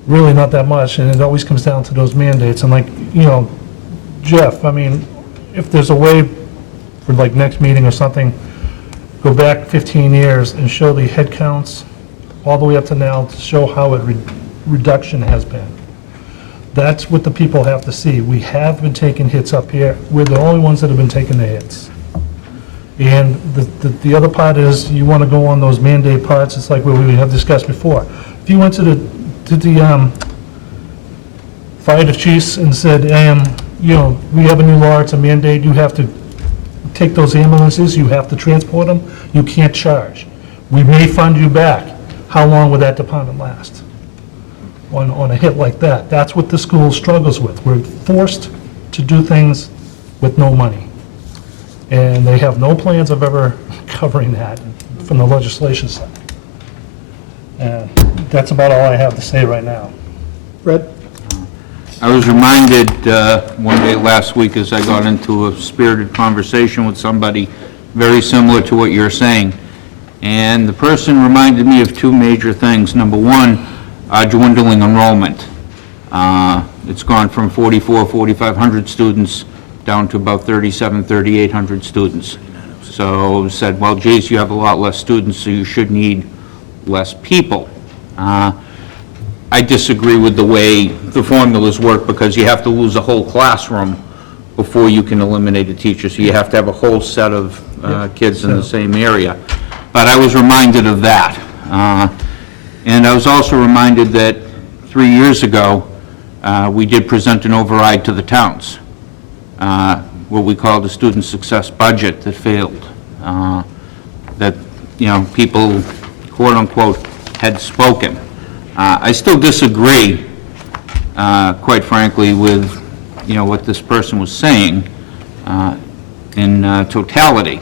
really not that much, and it always comes down to those mandates. And like, Jeff, I mean, if there's a way for like next meeting or something, go back 15 years and show the head counts all the way up to now to show how a reduction has been. That's what the people have to see. We have been taking hits up here. We're the only ones that have been taking the hits. And the other part is, you want to go on those mandate parts, it's like what we have discussed before. If you went to the fire chiefs and said, we have a new law, it's a mandate, you have to take those ambulances, you have to transport them, you can't charge. We may fund you back. How long would that department last? On a hit like that. That's what the school struggles with. We're forced to do things with no money. And they have no plans of ever covering that from the legislation side. And that's about all I have to say right now. Fred? I was reminded one day last week as I got into a spirited conversation with somebody very similar to what you're saying. And the person reminded me of two major things. Number one, dwindling enrollment. It's gone from 4,500 students down to about 3,800 students. So said, well, geez, you have a lot less students, so you should need less people. I disagree with the way the formulas work because you have to lose a whole classroom before you can eliminate a teacher. So you have to have a whole set of kids in the same area. But I was reminded of that. And I was also reminded that 3 years ago, we did present an override to the towns, what we call the student success budget that failed. That, people, quote unquote, had spoken. I still disagree, quite frankly, with, what this person was saying in totality.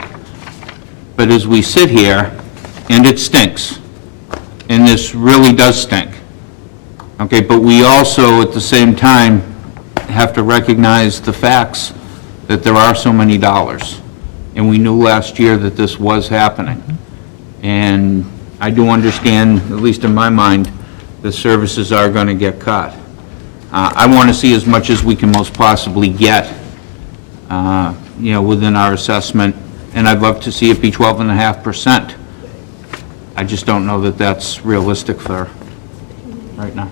But as we sit here, and it stinks, and this really does stink, okay, but we also, at the same time, have to recognize the facts that there are so many dollars. And we knew last year that this was happening. And I do understand, at least in my mind, that services are going to get cut. I want to see as much as we can most possibly get, within our assessment, and I'd love to see it be 12.5%. I just don't know that that's realistic for right now.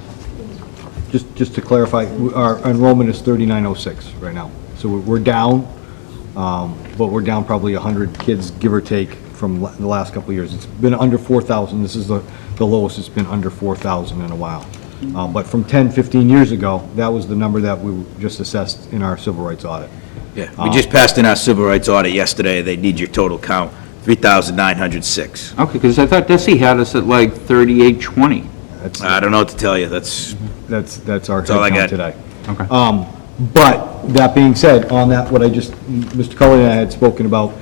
Just to clarify, our enrollment is 3,906 right now. So we're down, but we're down probably 100 kids, give or take, from the last couple of years. It's been under 4,000. This is the lowest it's been under 4,000 in a while. But from 10, 15 years ago, that was the number that we just assessed in our civil rights audit. Yeah, we just passed in our civil rights audit yesterday. They need your total count, 3,906. Okay, because I thought Desi had us at like 3820. I don't know what to tell you. That's our all I head got. count today. Okay. But that being said, on that, what Mr. Cully and I had spoken about,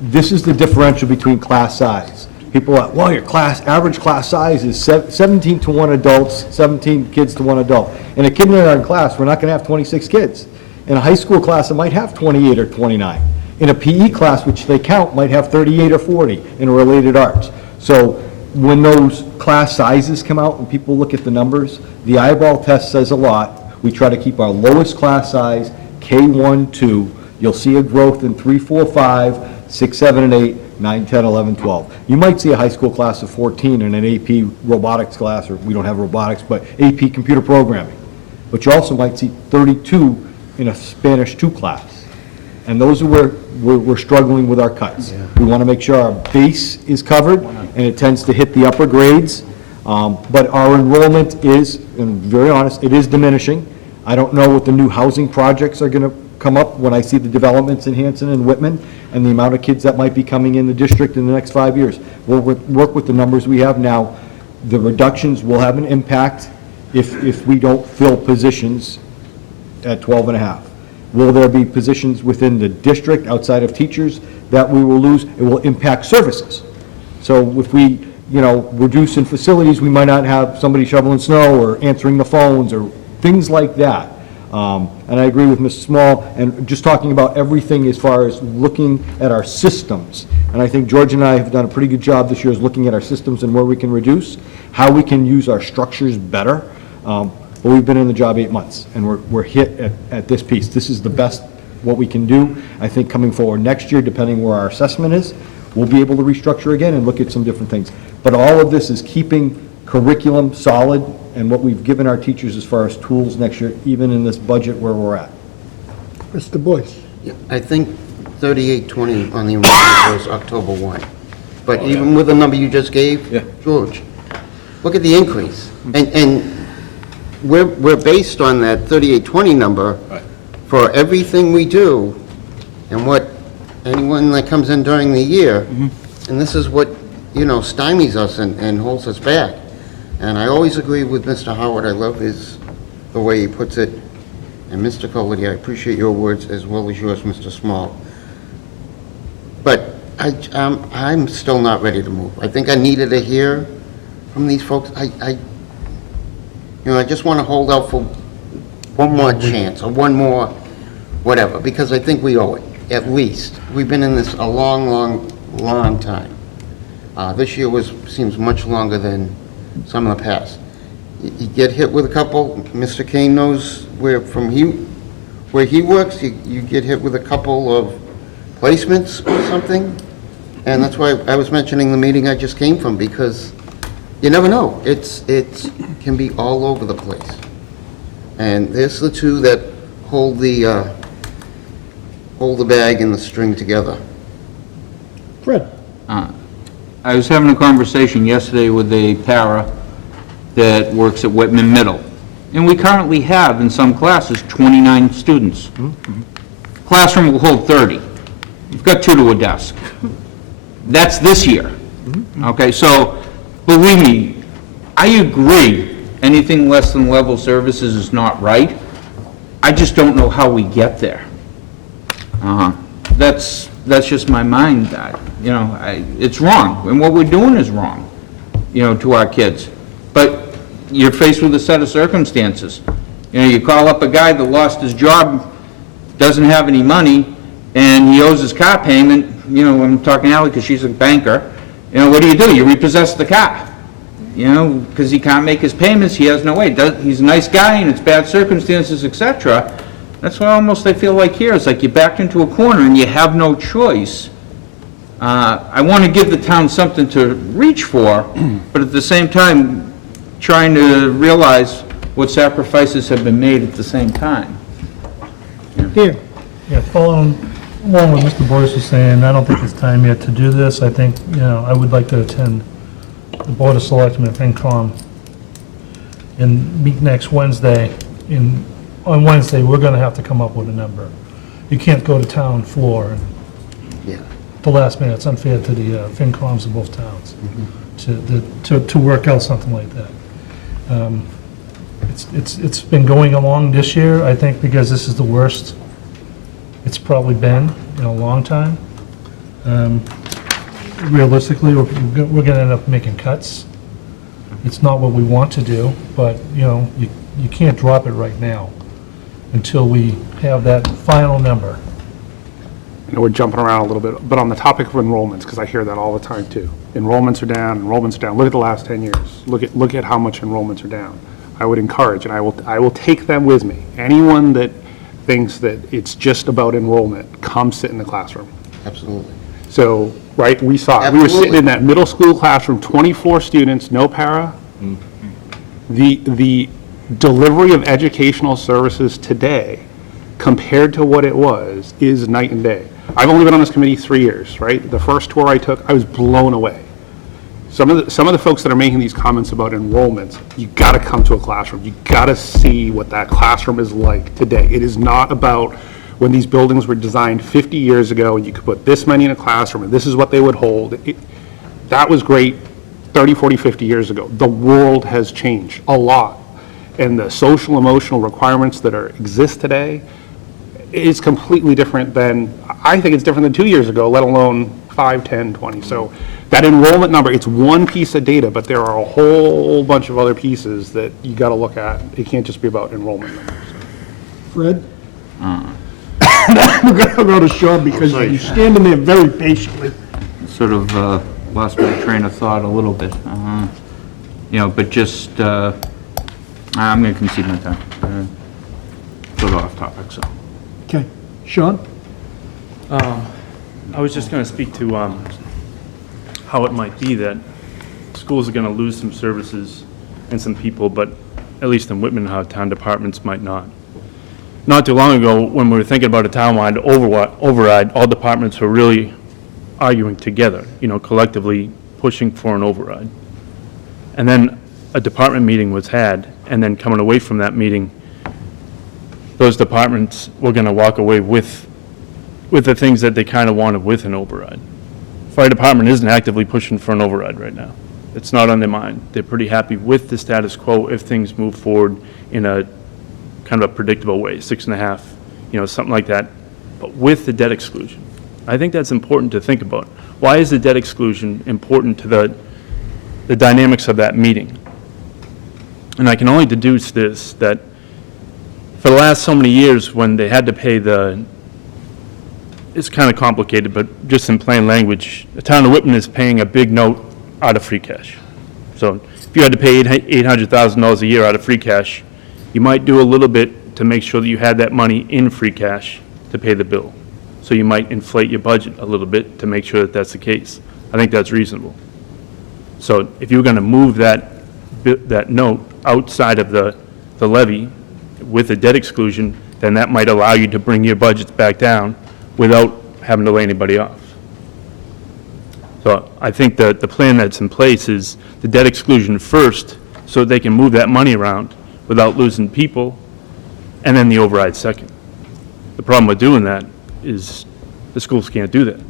this is the differential between class size. People are, well, your average class size is 17 to 1 adults, 17 kids to 1 adult. In a kindergarten class, we're not going to have 26 kids. In a high school class, it might have 28 or 29. In a PE class, which they count, might have 38 or 40 in related arts. So when those class sizes come out and people look at the numbers, the eyeball test says a lot. We try to keep our lowest class size, K1, 2. You'll see a growth in 3, 4, 5, 6, 7, and 8, 9, 10, 11, 12. You might see a high school class of 14 in an AP robotics class, or we don't have robotics, but AP computer programming. But you also might see 32 in a Spanish 2 class. And those are where we're struggling with our cuts. We want to make sure our base is covered, and it tends to hit the upper grades. But our enrollment is, and very honest, it is diminishing. I don't know what the new housing projects are going to come up when I see the developments in Hanson and Whitman and the amount of kids that might be coming in the district in the next 5 years. We'll work with the numbers we have now. The reductions will have an impact if we don't fill positions at 12.5. Will there be positions within the district outside of teachers that we will lose? It will impact services. So if we, reduce in facilities, we might not have somebody shoveling snow or answering the phones or things like that. And I agree with Ms. Small, and just talking about everything as far as looking at our systems. And I think George and I have done a pretty good job this year is looking at our systems and where we can reduce, how we can use our structures better. But we've been in the job 8 months, and we're hit at this piece. This is the best what we can do. I think coming forward next year, depending where our assessment is, we'll be able to restructure again and look at some different things. But all of this is keeping curriculum solid and what we've given our teachers as far as tools next year, even in this budget where we're at. Mr. Boyce? I think 3820 on the enrollment was October 1. But even with the number you just gave, George, look at the increase. And we're based on that 3820 number for everything we do and what anyone that comes in during the year. And this is what, stymies us and holds us back. And I always agree with Mr. Howard. I love the way he puts it. And Mr. Colity, I appreciate your words as well as yours, Mr. Small. But I'm still not ready to move. I think I needed to hear from these folks. I just want to hold out for one more chance or one more whatever, because I think we owe it, at least. We've been in this a long, long, long time. This year seems much longer than some of the past. You get hit with a couple, Mr. Kane knows where he works, you get hit with a couple of placements or something, and that's why I was mentioning the meeting I just came from, because you never know. It can be all over the place. And there's the two that hold the bag and the string together. Fred? I was having a conversation yesterday with a para that works at Whitman Middle, and we currently have, in some classes, 29 students. Classroom will hold 30. You've got 2 to a desk. That's this year. Okay, so believe me, I agree, anything less than level services is not right. I just don't know how we get there. That's just my mind. It's wrong, and what we're doing is wrong, to our kids. But you're faced with a set of circumstances. You call up a guy that lost his job, doesn't have any money, and he owes his car payment. I'm talking to Ally because she's a banker. What do? You repossess the car, because he can't make his payments, he has no way. He's a nice guy, and it's bad circumstances, etc. That's why almost I feel like here, it's like you're backed into a corner and you have no choice. I want to give the town something to reach for, but at the same time, trying to realize what sacrifices have been made at the same time. Here. Yeah, following along what Mr. Boyce was saying, I don't think it's time yet to do this. I think, I would like to attend the Board of Selectmen, FinCom, and meet next Wednesday. On Wednesday, we're going to have to come up with a number. You can't go to town floor and at the last minute. It's unfair to the FinComs of both towns to work out something like that. It's been going along this year, I think, because this is the worst it's probably been in a long time. Realistically, we're going to end up making cuts. It's not what we want to do, but, you can't drop it right now until we have that final number. I know we're jumping around a little bit, but on the topic of enrollments, because I hear that all the time too. Enrollments are down, Look at the last 10 years. Look at how much enrollments are down. I would encourage, and I will take them with me. Anyone that thinks that it's just about enrollment, come sit in the classroom. Absolutely. So, right, we saw it. We were sitting in that middle school classroom, 24 students, no para. The delivery of educational services today compared to what it was is night and day. I've only been on this committee 3 years, right? The first tour I took, I was blown away. Some of the folks that are making these comments about enrollments, you got to come to a classroom. You got to see what that classroom is like today. It is not about when these buildings were designed 50 years ago and you could put this many in a classroom and this is what they would hold. That was great 30, 40, 50 years ago. The world has changed a lot. And the social, emotional requirements that exist today is completely different than, I think it's different than 2 years ago, let alone 5, 10, 20. So that enrollment number, it's one piece of data, but there are a whole bunch of other pieces that you got to look at. It can't just be about enrollment numbers. Fred? We're going to go to Sean because you're standing there very patiently. Sort of lost my train of thought a little bit. But just, I'm going to concede my time. Sort of off topic, so. Okay. Sean? I was just going to speak to how it might be that schools are going to lose some services and some people, but at least in Whitman, how town departments might not. Not too long ago, when we were thinking about a townwide override, all departments were really arguing together, collectively pushing for an override. And then a department meeting was had, and then coming away from that meeting, those departments were going to walk away with the things that they kind of wanted with an override. Fire department isn't actively pushing for an override right now. It's not on their mind. They're pretty happy with the status quo if things move forward in a kind of a predictable way, 6.5, something like that, but with the debt exclusion. I think that's important to think about. Why is the debt exclusion important to the dynamics of that meeting? And I can only deduce this, that for the last so many years when they had to pay it's kind of complicated, but just in plain language, the town of Whitman is paying a big note out of free cash. So if you had to pay $800,000 a year out of free cash, you might do a little bit to make sure that you had that money in free cash to pay the bill. So you might inflate your budget a little bit to make sure that that's the case. I think that's reasonable. So if you were going to move that note outside of the levy with a debt exclusion, then that might allow you to bring your budgets back down without having to lay anybody off. So I think that the plan that's in place is the debt exclusion first, so they can move that money around without losing people, and then the override second. The problem with doing that is the schools can't do that.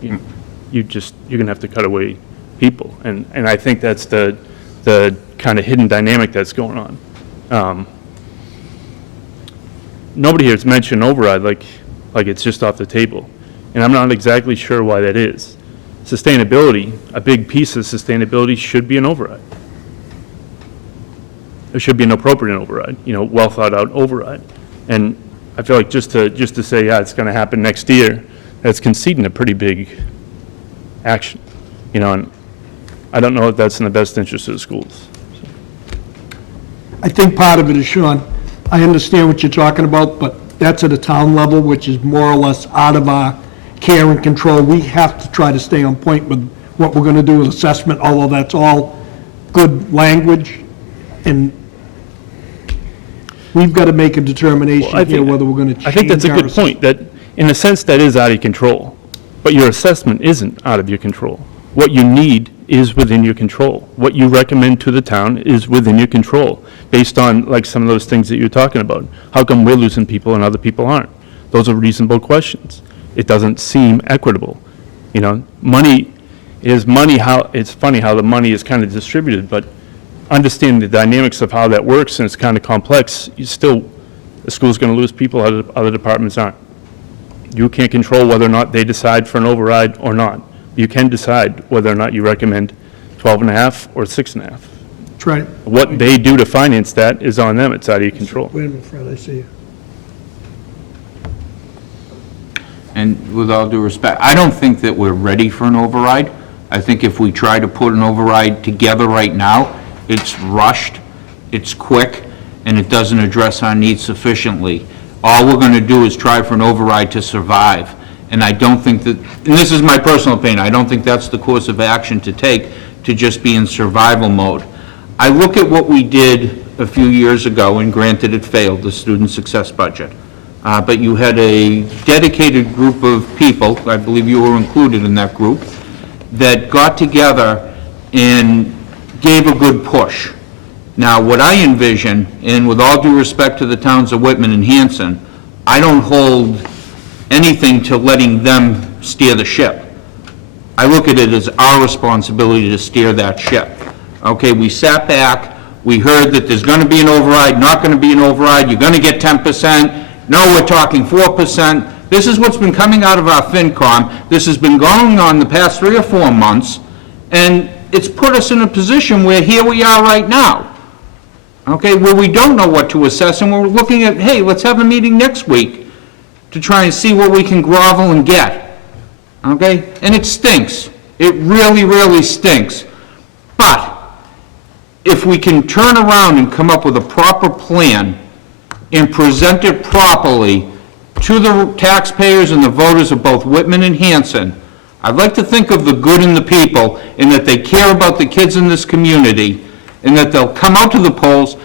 You're going to have to cut away people, and I think that's the kind of hidden dynamic that's going on. Nobody here has mentioned override like it's just off the table, and I'm not exactly sure why that is. Sustainability, a big piece of sustainability should be an override. There should be an appropriate override, well thought out override. And I feel like just to say, yeah, it's going to happen next year, that's conceding a pretty big action, and I don't know if that's in the best interest of the schools. I think part of it is, Sean, I understand what you're talking about, but that's at a town level, which is more or less out of our care and control. We have to try to stay on point with what we're going to do with assessment, although that's all good language, and we've got to make a determination here whether we're going to change our... I think that's a good point, that in a sense that is out of control, but your assessment isn't out of your control. What you need is within your control. What you recommend to the town is within your control, based on like some of those things that you're talking about. How come we're losing people and other people aren't? Those are reasonable questions. It doesn't seem equitable. Money is money. It's funny how the money is kind of distributed, but understanding the dynamics of how that works, and it's kind of complex, the school's going to lose people, other departments aren't. You can't control whether or not they decide for an override or not. You can decide whether or not you recommend 12.5 or 6.5. That's right. What they do to finance that is on them. It's out of your control. Wait a minute, Fred, I see you. And with all due respect, I don't think that we're ready for an override. I think if we try to put an override together right now, it's rushed, it's quick, and it doesn't address our needs sufficiently. All we're going to do is try for an override to survive. And I don't think that, and this is my personal opinion, I don't think that's the course of action to take, to just be in survival mode. I look at what we did a few years ago, and granted it failed, the student success budget. But you had a dedicated group of people, I believe you were included in that group, that got together and gave a good push. Now, what I envision, and with all due respect to the towns of Whitman and Hanson, I don't hold anything to letting them steer the ship. I look at it as our responsibility to steer that ship. Okay, we sat back, we heard that there's going to be an override, not going to be an override, you're going to get 10%, no, we're talking 4%. This is what's been coming out of our FinCom. This has been going on the past 3 or 4 months, and it's put us in a position where here we are right now, okay, where we don't know what to assess, and we're looking at, hey, let's have a meeting next week to try and see what we can grovel and get, okay? And it stinks. It really, really stinks. But if we can turn around and come up with a proper plan and present it properly to the taxpayers and the voters of both Whitman and Hanson, I'd like to think of the good in the people, and that they care about the kids in this community, and that they'll come out to the polls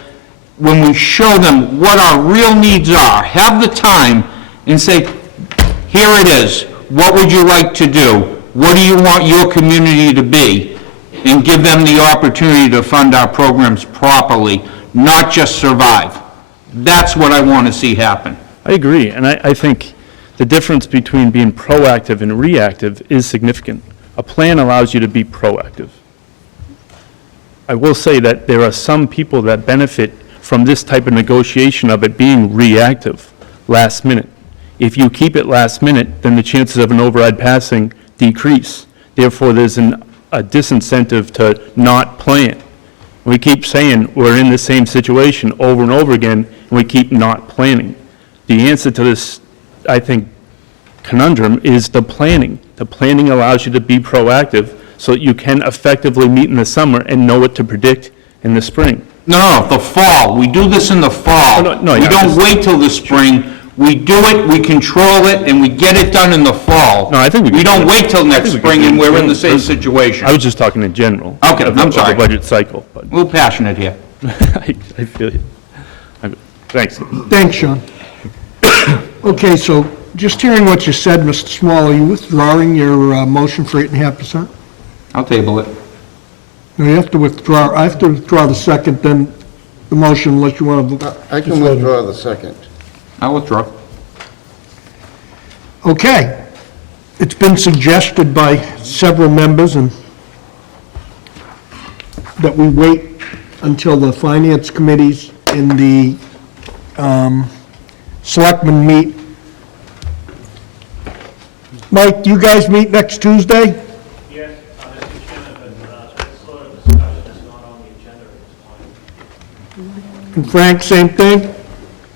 when we show them what our real needs are, have the time, and say, here it is, what would you like to do? What do you want your community to be? and give them the opportunity to fund our programs properly, not just survive. That's what I want to see happen. I agree, and I think the difference between being proactive and reactive is significant. A plan allows you to be proactive. I will say that there are some people that benefit from this type of negotiation of it being reactive, last minute. If you keep it last minute, then the chances of an override passing decrease. Therefore, there's a disincentive to not plan. We keep saying we're in the same situation over and over again, and we keep not planning. The answer to this, I think, conundrum is the planning. The planning allows you to be proactive so that you can effectively meet in the summer and know what to predict in the spring. No, the fall. We do this in the fall. No, We yeah, don't just- wait till the spring. We do it, we control it, and we get it done in the fall. No, I think we We can don't do it. wait till next I think we spring can and do it. we're in the same situation. I was just talking in general. Okay, of the- I'm sorry. Of the budget cycle, but A little passionate here. I feel you. Thanks. Thanks, Sean. Okay, so just hearing what you said, Mr. Small, are you withdrawing your motion for 8.5%? I'll table it. No, you have to withdraw, I have to withdraw the second, then the motion unless you want to. I can withdraw the second. I'll withdraw. Okay. It's been suggested by several members and that we wait until the finance committees and the selectmen meet. Mike, do you guys meet next Tuesday? Yes, Mr. Chairman, but this sort of discussion is not on the agenda at this time. And Frank, same thing?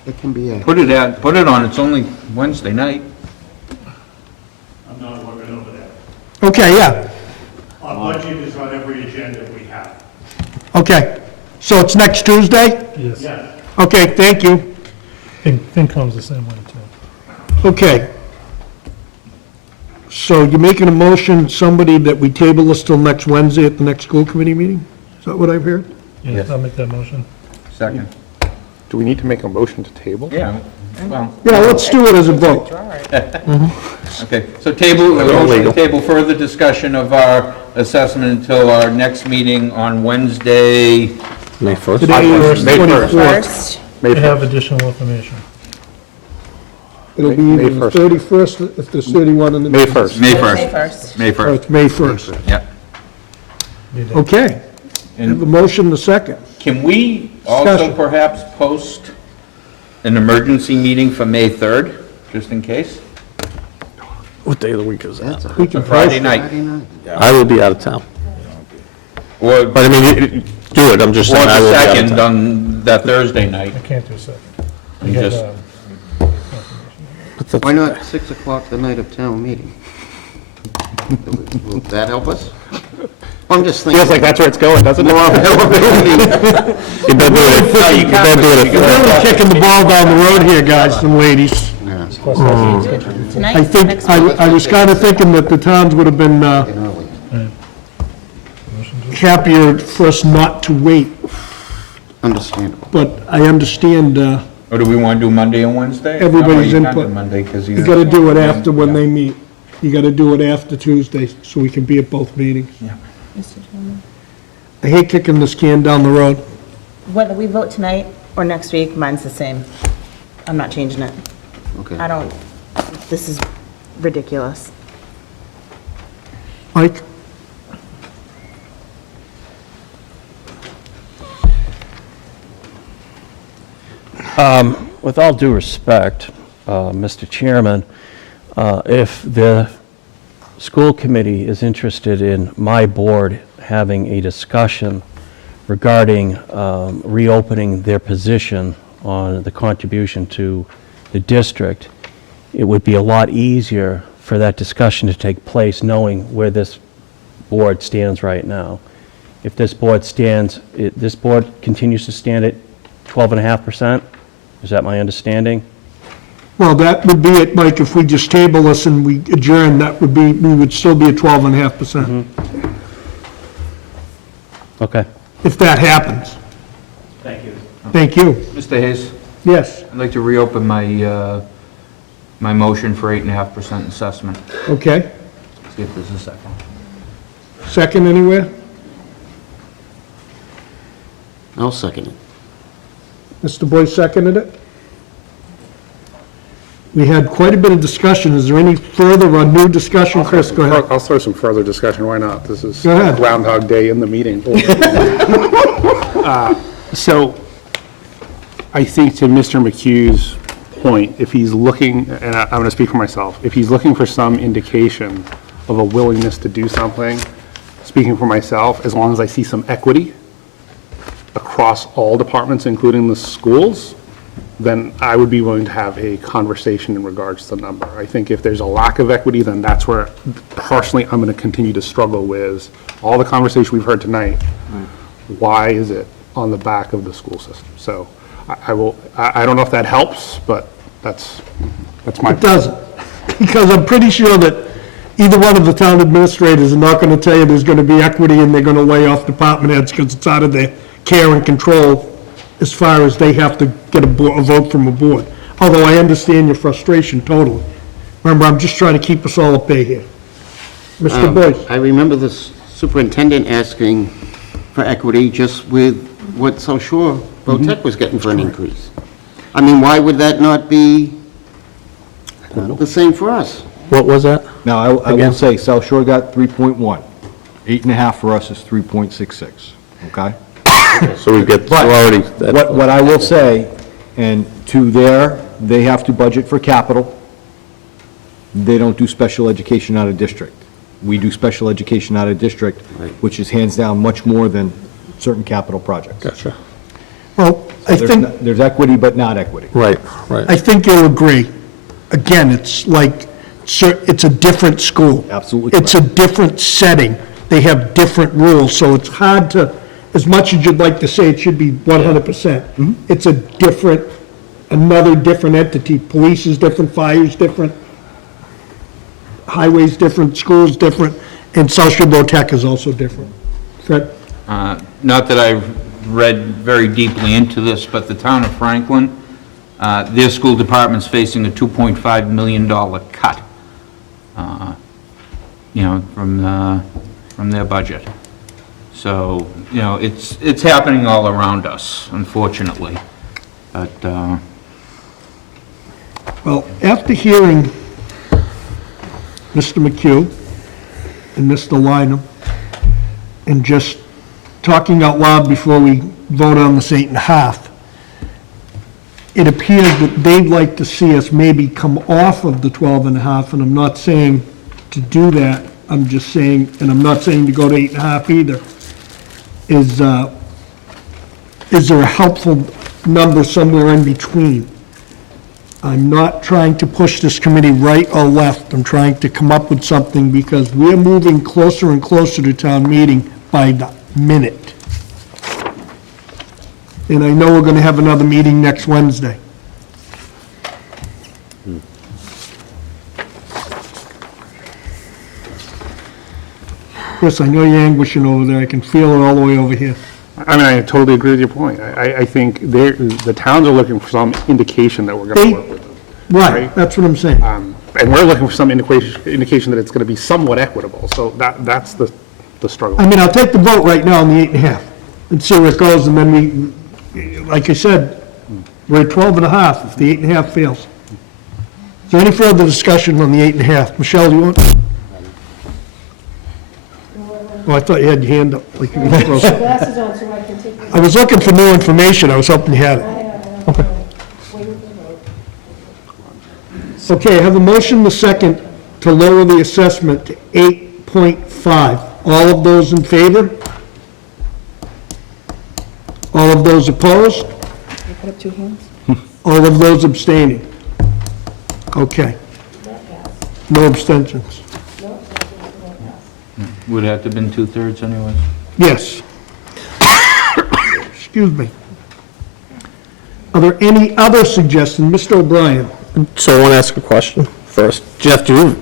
It can be a... Put it on, it's only Wednesday night. I'm not working over that. Okay, yeah. Our budget is on every agenda we have. Okay. So it's next Tuesday? Yes. Yes. Okay, thank you. FinCom's the same way, too. Okay. So you're making a motion, somebody, that we table this till next Wednesday at the next school committee meeting? Is that what I've heard? Yes, I'll make that motion. Second. Do we need to make a motion to table? Yeah, well, Yeah, let's do it as a vote. okay. So table further discussion of our assessment until our next meeting on Wednesday. May 1st? Today is May 1st. 24th. May We have 1st. additional information. It'll be May either the 1st. 31st, if there's 31 in the... May 1st. May 1st. May 1st. May Oh, 1st, it's May 1st. yeah. Okay. Have a motion, the second. Can we also Discussion. perhaps post an emergency meeting for May 3rd, just in case? What day of the week is that? We can Friday post night. Friday night. I will be out of town. Or But I mean, do it, I'm just or saying I the will be out of second town. on that Thursday night. I can't do a second. And just, Why not 6 o'clock the night of town meeting? Will that help us? I'm just thinking. Feels like that's where it's going, doesn't it? More availability. You better do it. No, you You can't better do it. We're really kicking the ball down the road here, guys and ladies. Yeah. Tonight? I think, Next I was kind of thinking that the towns would have been Early. happier for us not to wait, Understandable. but I understand or do we want to do Monday and Wednesday? Everybody's No, you can't do input. Monday, because you got to do it after when they meet. You got to do it after Tuesday, so we can be at both meetings. Mr. Chairman. I hate kicking this can down the road. Whether we vote tonight or next week, mine's the same. I'm not changing it. Okay. I don't, this is ridiculous. Mike? With all due respect, Mr. Chairman, if the school committee is interested in my board having a discussion regarding reopening their position on the contribution to the district, it would be a lot easier for that discussion to take place knowing where this board stands right now. If this board this board continues to stand at 12.5%, is that my understanding? Well, that would be it, Mike, if we just table this and we adjourn, that would be, we would still be at 12.5%, Okay. if that happens. Thank you. Thank you. Mr. Hayes, Yes, I'd like to reopen my, my motion for 8.5% assessment. okay. See if there's a second. Second anywhere? I'll second it. Mr. Boyce seconded it. We had quite a bit of discussion. Is there any further or new discussion? Chris, go ahead. I'll throw some further discussion, why not? This is Go ahead. Groundhog Day in the meeting. So, I think to Mr. McHugh's point, if he's looking, and I'm going to speak for myself, if he's looking for some indication of a willingness to do something, speaking for myself, as long as I see some equity across all departments, including the schools, then I would be willing to have a conversation in regards to the number. I think if there's a lack of equity, then that's where personally I'm going to continue to struggle with all the conversation we've heard tonight. Why is it on the back of the school system? So I don't know if that helps, but that's my. It doesn't, because I'm pretty sure that either one of the town administrators are not going to tell you there's going to be equity and they're going to lay off department heads because it's out of their care and control as far as they have to get a vote from a board. Although I understand your frustration totally. Remember, I'm just trying to keep us all at bay here. Mr. Boyce? I remember the superintendent asking for equity just with what South Shore Tech was getting for an increase. I mean, why would that not be the same for us? What was that? Now, I will say, South Shore got 3.1. 8.5 for us is 3.66, okay? So we get, we're already, What I will say, and they have to budget for capital. They don't do special education out of district. We do special education out of district, which is hands down much more than certain capital projects. gotcha. Well, I think, There's equity, but not equity. Right, right. I think you'll agree. Again, it's like, it's a different school. Absolutely It's a different setting. They have different rules, so it's hard to, as much as you'd like to say it should be 100%, it's another different entity. Police is different, fire is different, highways different, schools different, and South Shore Tech is also different. Fred? Not that I've read very deeply into this, but the town of Franklin, their school department's facing a $2.5 million cut, from their budget. So, it's happening all around us, unfortunately. But, Well, after hearing Mr. McHugh and Mr. Lynham, and just talking out loud before we vote on this 8.5, it appears that they'd like to see us maybe come off of the 12.5, and I'm not saying to do that, I'm just saying, and I'm not saying to go to 8.5 either, is there a helpful number somewhere in between? I'm not trying to push this committee right or left, I'm trying to come up with something, because we're moving closer and closer to town meeting by the minute. And I know we're gonna have another meeting next Wednesday. Chris, I know you're anguishing over there, I can feel it all the way over here. I mean, I totally agree with your point. I think the towns are looking for some indication that we're going to work with them. Right, that's what I'm saying. And we're looking for some indication that it's going to be somewhat equitable, so that's the struggle. I mean, I'll take the vote right now on the 8.5 and see where it goes, and then we, like I said, we're at 12.5 if the 8.5 fails. Is there any further discussion on the 8.5? Michelle, do you want? Oh, I thought you had your hand up, like you were close. Glasses on so I can take this. I was looking for new information, I was hoping you had it. Okay, I have a motion, the second, to lower the assessment to 8.5. All of those in favor? All of those opposed? You put up two hands? All of those abstaining? Okay. No abstentions? would have to have been 2/3 anyways. Yes. Excuse me. Are there any other suggestions? Mr. O'Brien? So I want to ask a question first. Jeff, do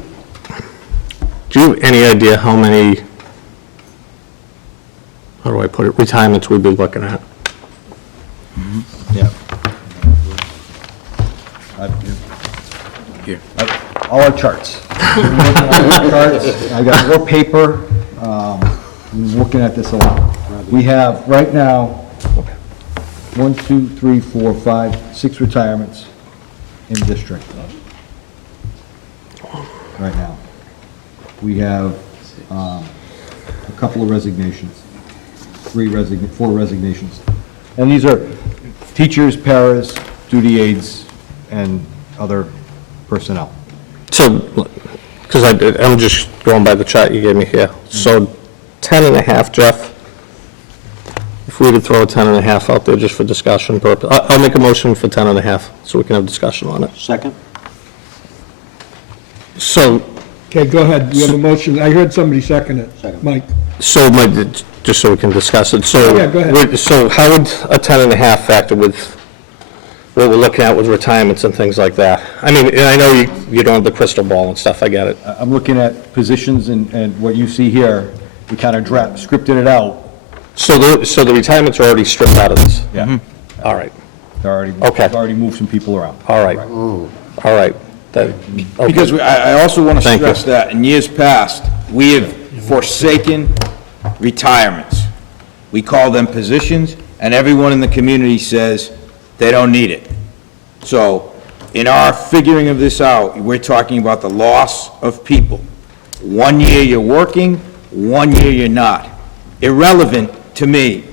you have any idea how many, how do I put it, retirements we'd be looking at? Yeah. Here. All our charts. I got more paper, looking at this a lot. We have, right now, 1, 2, 3, 4, 5, 6 retirements in district right now. We have a couple of resignations, 4 resignations. And these are teachers, paras, duty aides, and other personnel. So, because I'm just going by the chart you gave me here. So 10 and a half, Jeff? If we could throw a 10 and a half out there just for discussion purpose. I'll make a motion for 10 and a half, so we can have discussion on it. Second? So, Okay, go ahead, you have a motion, I heard somebody second it. Second. Mike? just so we can discuss it, so. Yeah, go ahead. So how would a 10 and a half factor with what we're looking at with retirements and things like that? I mean, and I know you don't have the crystal ball and stuff, I get it. I'm looking at positions and what you see here, we kind of scripted it out. So the retirements are already stripped out of this? Yeah. All right, We've already moved some people around. all right, Oh, all right. Okay. Because I also want to Thank you. stress that in years past, we have forsaken retirements. We call them positions, and everyone in the community says they don't need it. So in our figuring of this out, we're talking about the loss of people. 1 year you're working, 1 year you're not. Irrelevant to me.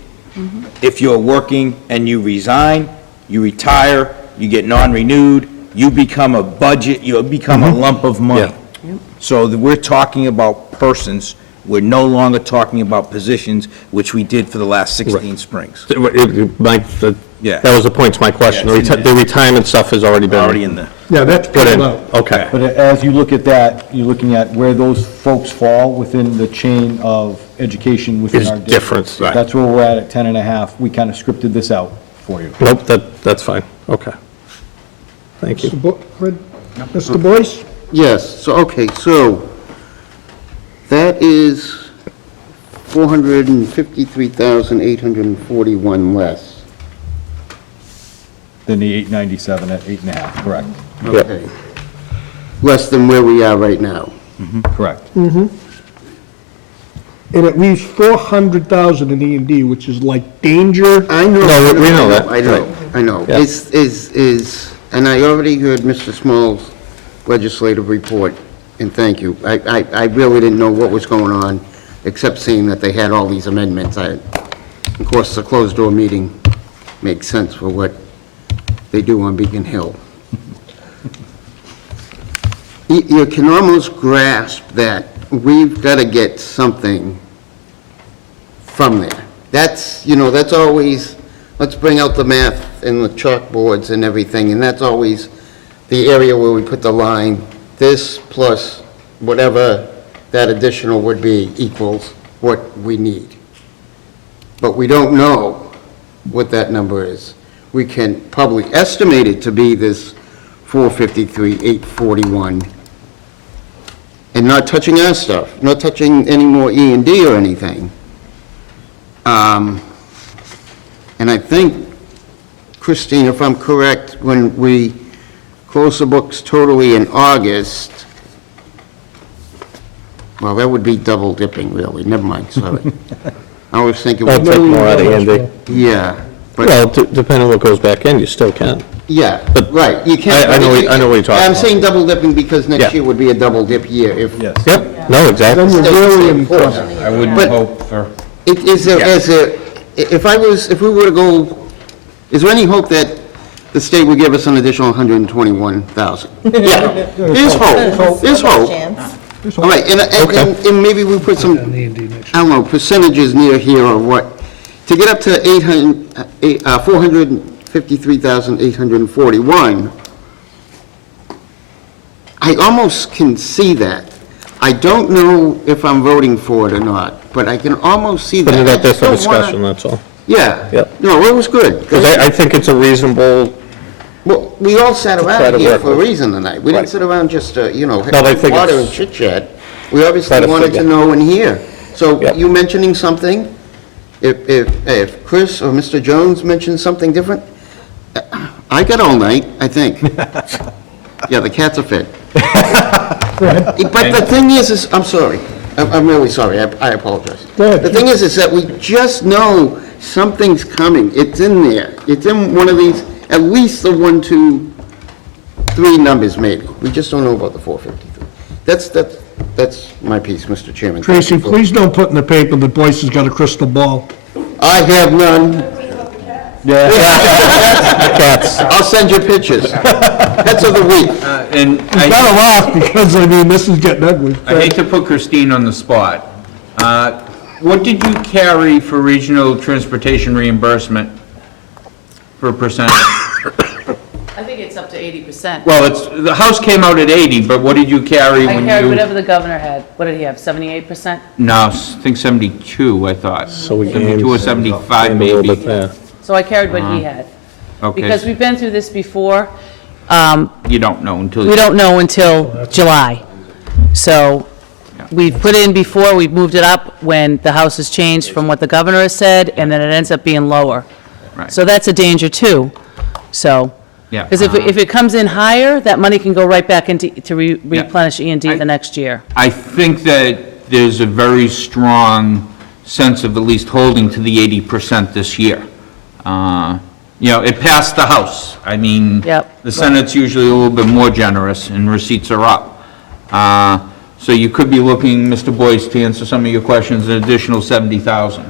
If you're working and you resign, you retire, you get non-renewed, you become a budget, you become a lump of money. So we're talking about persons, we're no longer talking about positions, which we did for the last 16 springs. Mike, Yeah. that was the point to my question. Yeah, it's in The retirement stuff has already been. Already in there. Yeah, that's Put in, pulled out. okay. But as you look at that, you're looking at where those folks fall within the chain of education within Is our district. different, right. That's where we're at 10 and a half. We kind of scripted this out for you. Nope, that's fine, okay. Thank you. Mr. Boyce? yes, so that is 453,841 less. Then the 897 at 8.5, correct. Okay. Less than where we are right now. Correct. And it leaves 400,000 in E&D, which is like danger. I know. No, we know that. I know. Yeah. And I already heard Mr. Small's legislative report, and thank you. I really didn't know what was going on, except seeing that they had all these amendments. Of course, the closed-door meeting makes sense for what they do on Beacon Hill. You can almost grasp that we've got to get something from there. That's always, let's bring out the math and the chalkboards and everything, and that's always the area where we put the line, this plus whatever that additional would be equals what we need. But we don't know what that number is. We can probably estimate it to be this 453,841, and not touching our stuff, not touching any more E&D or anything. And I think, Christine, if I'm correct, when we close the books totally in August, well, that would be double dipping, really, never mind, sorry. I was thinking. I'll take more out of Andy. Yeah, but, Well, depending on what goes back in, you still can. yeah, But right, you can't. I know what you're talking I'm about. saying double dipping because next Yeah. year would be a double dip year if. Yes. Yep, no, exactly. Then you're really in trouble. I wouldn't But- hope for, Is there, if we were to go, is there any hope that the state would give us an additional 121,000? Yeah, there's hope, there's hope. All right, and maybe we put some, I don't know, percentages near here or what, to get up to 453,841, I almost can see that. I don't know if I'm voting for it or not, but I can almost see that. Put it out there for I just don't wanna- discussion, that's all. Yeah. Yep. No, it was good. Because I think it's a reasonable, Well, we all sat try around to here work for a with. reason tonight. We didn't Right. sit around just, but I have think water it's- and chit chat. We obviously Try to wanted to figure. know and hear. So Yep. you mentioning something, if Chris or Mr. Jones mentioned something different, I got all night, I think. Yeah, the cats are fed. But the thing is, I'm sorry. I'm really sorry. I apologize. Go ahead. The thing is that we just know Something's coming. It's in there. It's in one of these, at least the 1, 2, 3 numbers maybe. We just don't know about the 453. That's my piece, Mr. Chairman. Thank Tracy, you for- please don't put in the paper that Boyce has got a crystal ball. I have none. I'll send you pictures. Pets of the week. And You better laugh, because, I mean, this is getting ugly. I hate to put Christine on the spot. What did you carry for regional transportation reimbursement for percentage? I think it's up to 80%. Well, the House came out at 80, but what did you carry I when carried you? whatever the governor had. What did he have, 78%? No, I think 72, I thought. So we 72 or 75 gained a little maybe. bit there. So I carried what he had. Okay, Because we've been through this before. you don't know until. We don't know until July. So we've put in before, we've moved it up when the House has changed from what the governor has said, and then it ends up being lower. Right. So that's a danger too. So, Yeah. because if it comes in higher, that money can go right back into, to replenish E&D the next year. I think that there's a very strong sense of at least holding to the 80% this year. It passed the House. I mean, Yep. the Senate's usually a little bit more generous, and receipts are up. So you could be looking, Mr. Boyce, to answer some of your questions, an additional 70,000.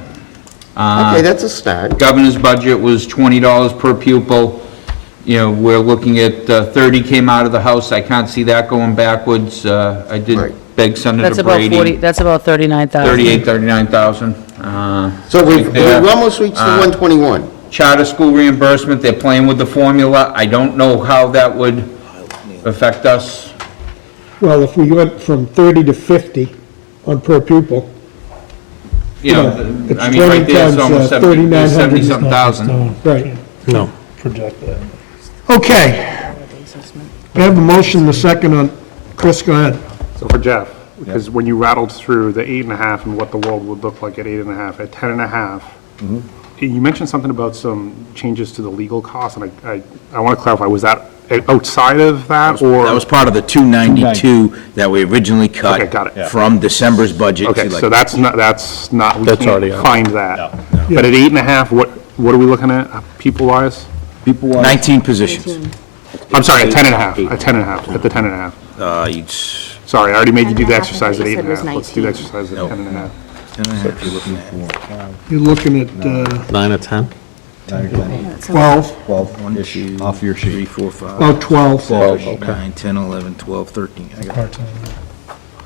Okay, that's a start. Governor's budget was $20 per pupil. We're looking at 30 came out of the House. I can't see that going backwards. I did Right. beg Senator That's about Brady. 40, that's about 39,000. 38, 39,000. So we've there. almost reached the 121. Charter school reimbursement, they're playing with the formula. I don't know how that would affect us. Well, if we went from 30 to 50 on per pupil, It's it's I mean, right 20 there, it's times, almost 3,900. 70-something thousand. right. No. Project that. Okay. I have a motion, the second on, Chris, go ahead. So for Jeff, because when you rattled through the 8.5 and what the world would look like at 8.5, at 10.5, you mentioned something about some changes to the legal costs, and I want to clarify, was that outside of that, or? That was part of the 292 that we originally cut. Okay, got it. From December's budget. Okay, to so like- that's not, we That's already can't on. find that. But at 8.5, what are we looking at, people-wise? 19 positions. I'm sorry, at 10.5, at 10.5, at the 10.5. Sorry, I already made you do the 10.5, exercise at I thought you said 8.5. was Let's do the 19. exercise at 10.5. 10.5 you're looking for. You're looking at 9 or 10? 12, 12 off your sheet. 3, 4, 5. about 12. 7, 9, 10, 11, 12, 13. I got it, Part-time.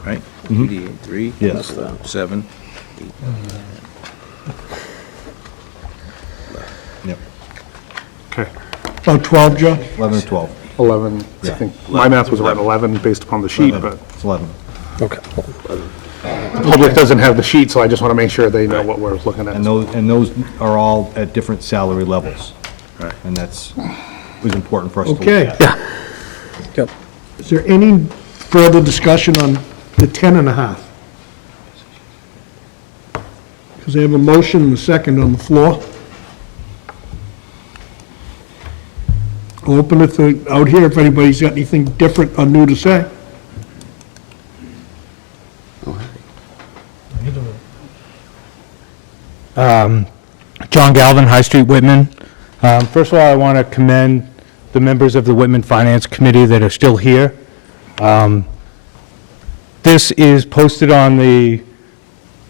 right? 2, 3, Yes. 7. Okay, About 12, Joe? 11 or 12. 11, I think, my math was around 11 based upon the sheet, but It's 11. Okay. the public doesn't have the sheet, so I just want to make sure they know what we're looking at. And those are all at different salary levels. Right. And was important for us to look Okay. at. Yep. Is there any further discussion on the 10.5? Because I have a motion and a second on the floor. I'll open it out here if anybody's got anything different or new to say. John Galvin, High Street, Whitman. First of all, I want to commend the members of the Whitman Finance Committee that are still here. This is posted on the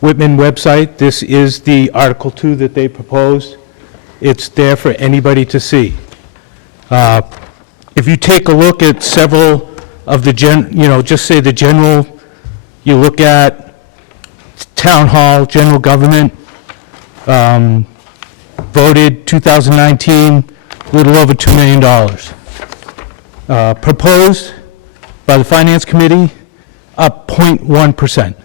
Whitman website. This is the Article 2 that they proposed. It's there for anybody to see. If you take a look at several of the just say the general, you look at town hall, general government, voted 2019, a little over $2 million. Proposed by the Finance Committee, up 0.1%.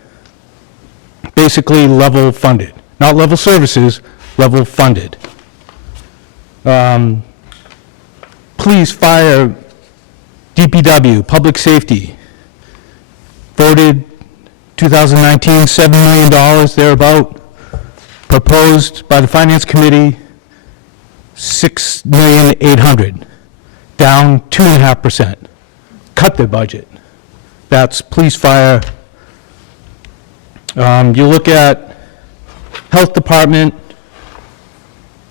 Basically level funded. Not level services, level funded. Police, fire, DPW, public safety, voted 2019, $7 million thereabout. Proposed by the Finance Committee, $6,800,000, down 2.5%. Cut their budget. That's police, fire. You look at health department,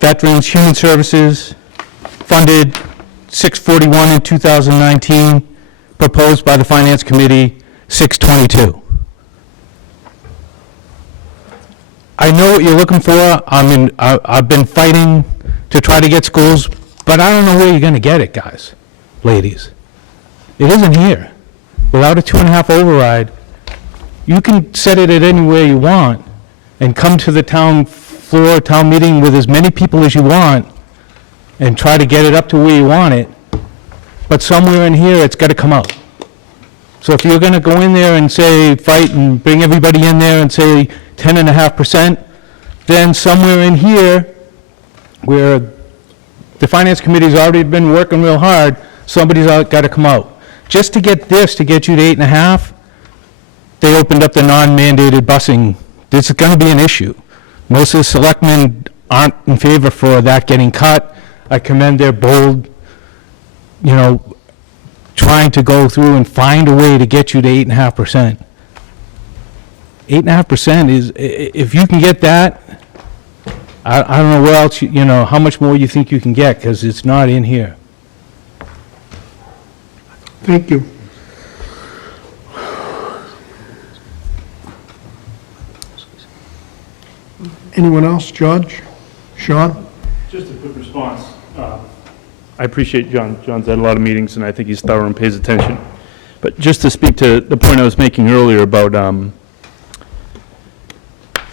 Veterans Human Services, funded 641 in 2019, proposed by the Finance Committee, 622. I know what you're looking for. I've been fighting to try to get schools, but I don't know where you're going to get it, guys, ladies. It isn't here. Without a 2.5 override, you can set it at anywhere you want and come to the town floor, town meeting with as many people as you want and try to get it up to where you want it, but somewhere in here, it's got to come out. So if you're going to go in there and say, fight and bring everybody in there and say 10.5%, then somewhere in here, where the Finance Committee's already been working real hard, somebody's got to come out. Just to get this, to get you to 8.5, they opened up the non-mandated busing. This is going to be an issue. Most of the selectmen aren't in favor for that getting cut. I commend their bold, trying to go through and find a way to get you to 8.5%. 8.5% is, if you can get that, I don't know where else, how much more you think you can get, because it's not in here. Thank you. Anyone else? George? Sean? Just a quick response. I appreciate John. John's had a lot of meetings, and I think he's thorough and pays attention. But just to speak to the point I was making earlier about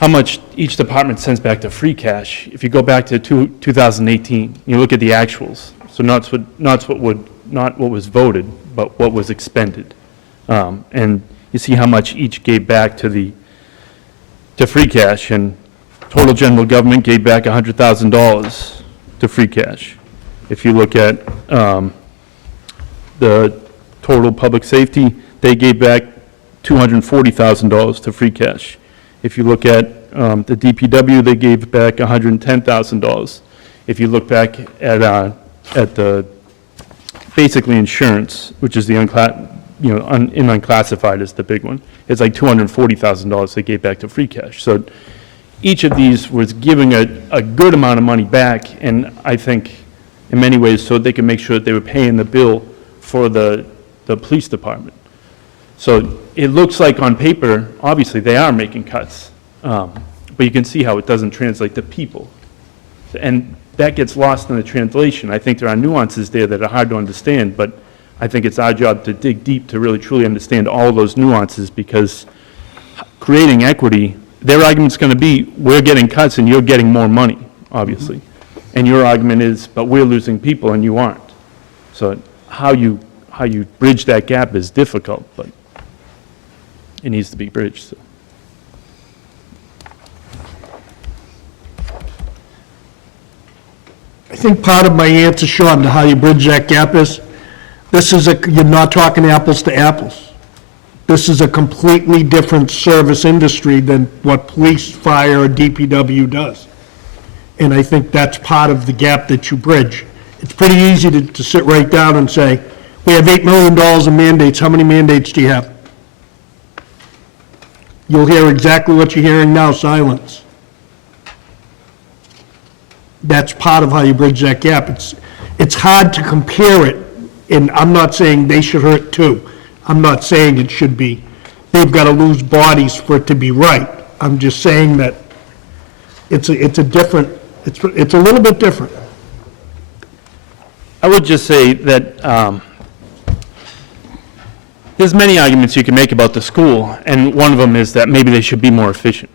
how much each department sends back to free cash, if you go back to 2018, you look at the actuals, so not what was voted, but what was expended. And you see how much each gave back to free cash, and total general government gave back $100,000 to free cash. If you look at the total public safety, they gave back $240,000 to free cash. If you look at the DPW, they gave back $110,000. If you look back at the basically insurance, which is the unclassified is the big one, it's like $240,000 they gave back to free cash. So each of these was giving a good amount of money back, and I think in many ways so they could make sure that they were paying the bill for the police department. So it looks like on paper, obviously, they are making cuts, but you can see how it doesn't translate to people. And that gets lost in the translation. I think there are nuances there that are hard to understand, but I think it's our job to dig deep to really truly understand all those nuances, because creating equity, their argument's going to be, we're getting cuts and you're getting more money, obviously. And your argument is, but we're losing people and you aren't. So how you bridge that gap is difficult, but it needs to be bridged. So. I think part of my answer, Sean, to how you bridge that gap is, you're not talking apples to apples. This is a completely different service industry than what police, fire, or DPW does. And I think that's part of the gap that you bridge. It's pretty easy to sit right down and say, we have $8 million in mandates. How many mandates do you have? You'll hear exactly what you're hearing now, silence. That's part of how you bridge that gap. It's hard to compare it, and I'm not saying they should hurt too. I'm not saying it should be, they've got to lose bodies for it to be right. I'm just saying that it's a little bit different. I would just say that there's many arguments you can make about the school, and one of them is that maybe they should be more efficient.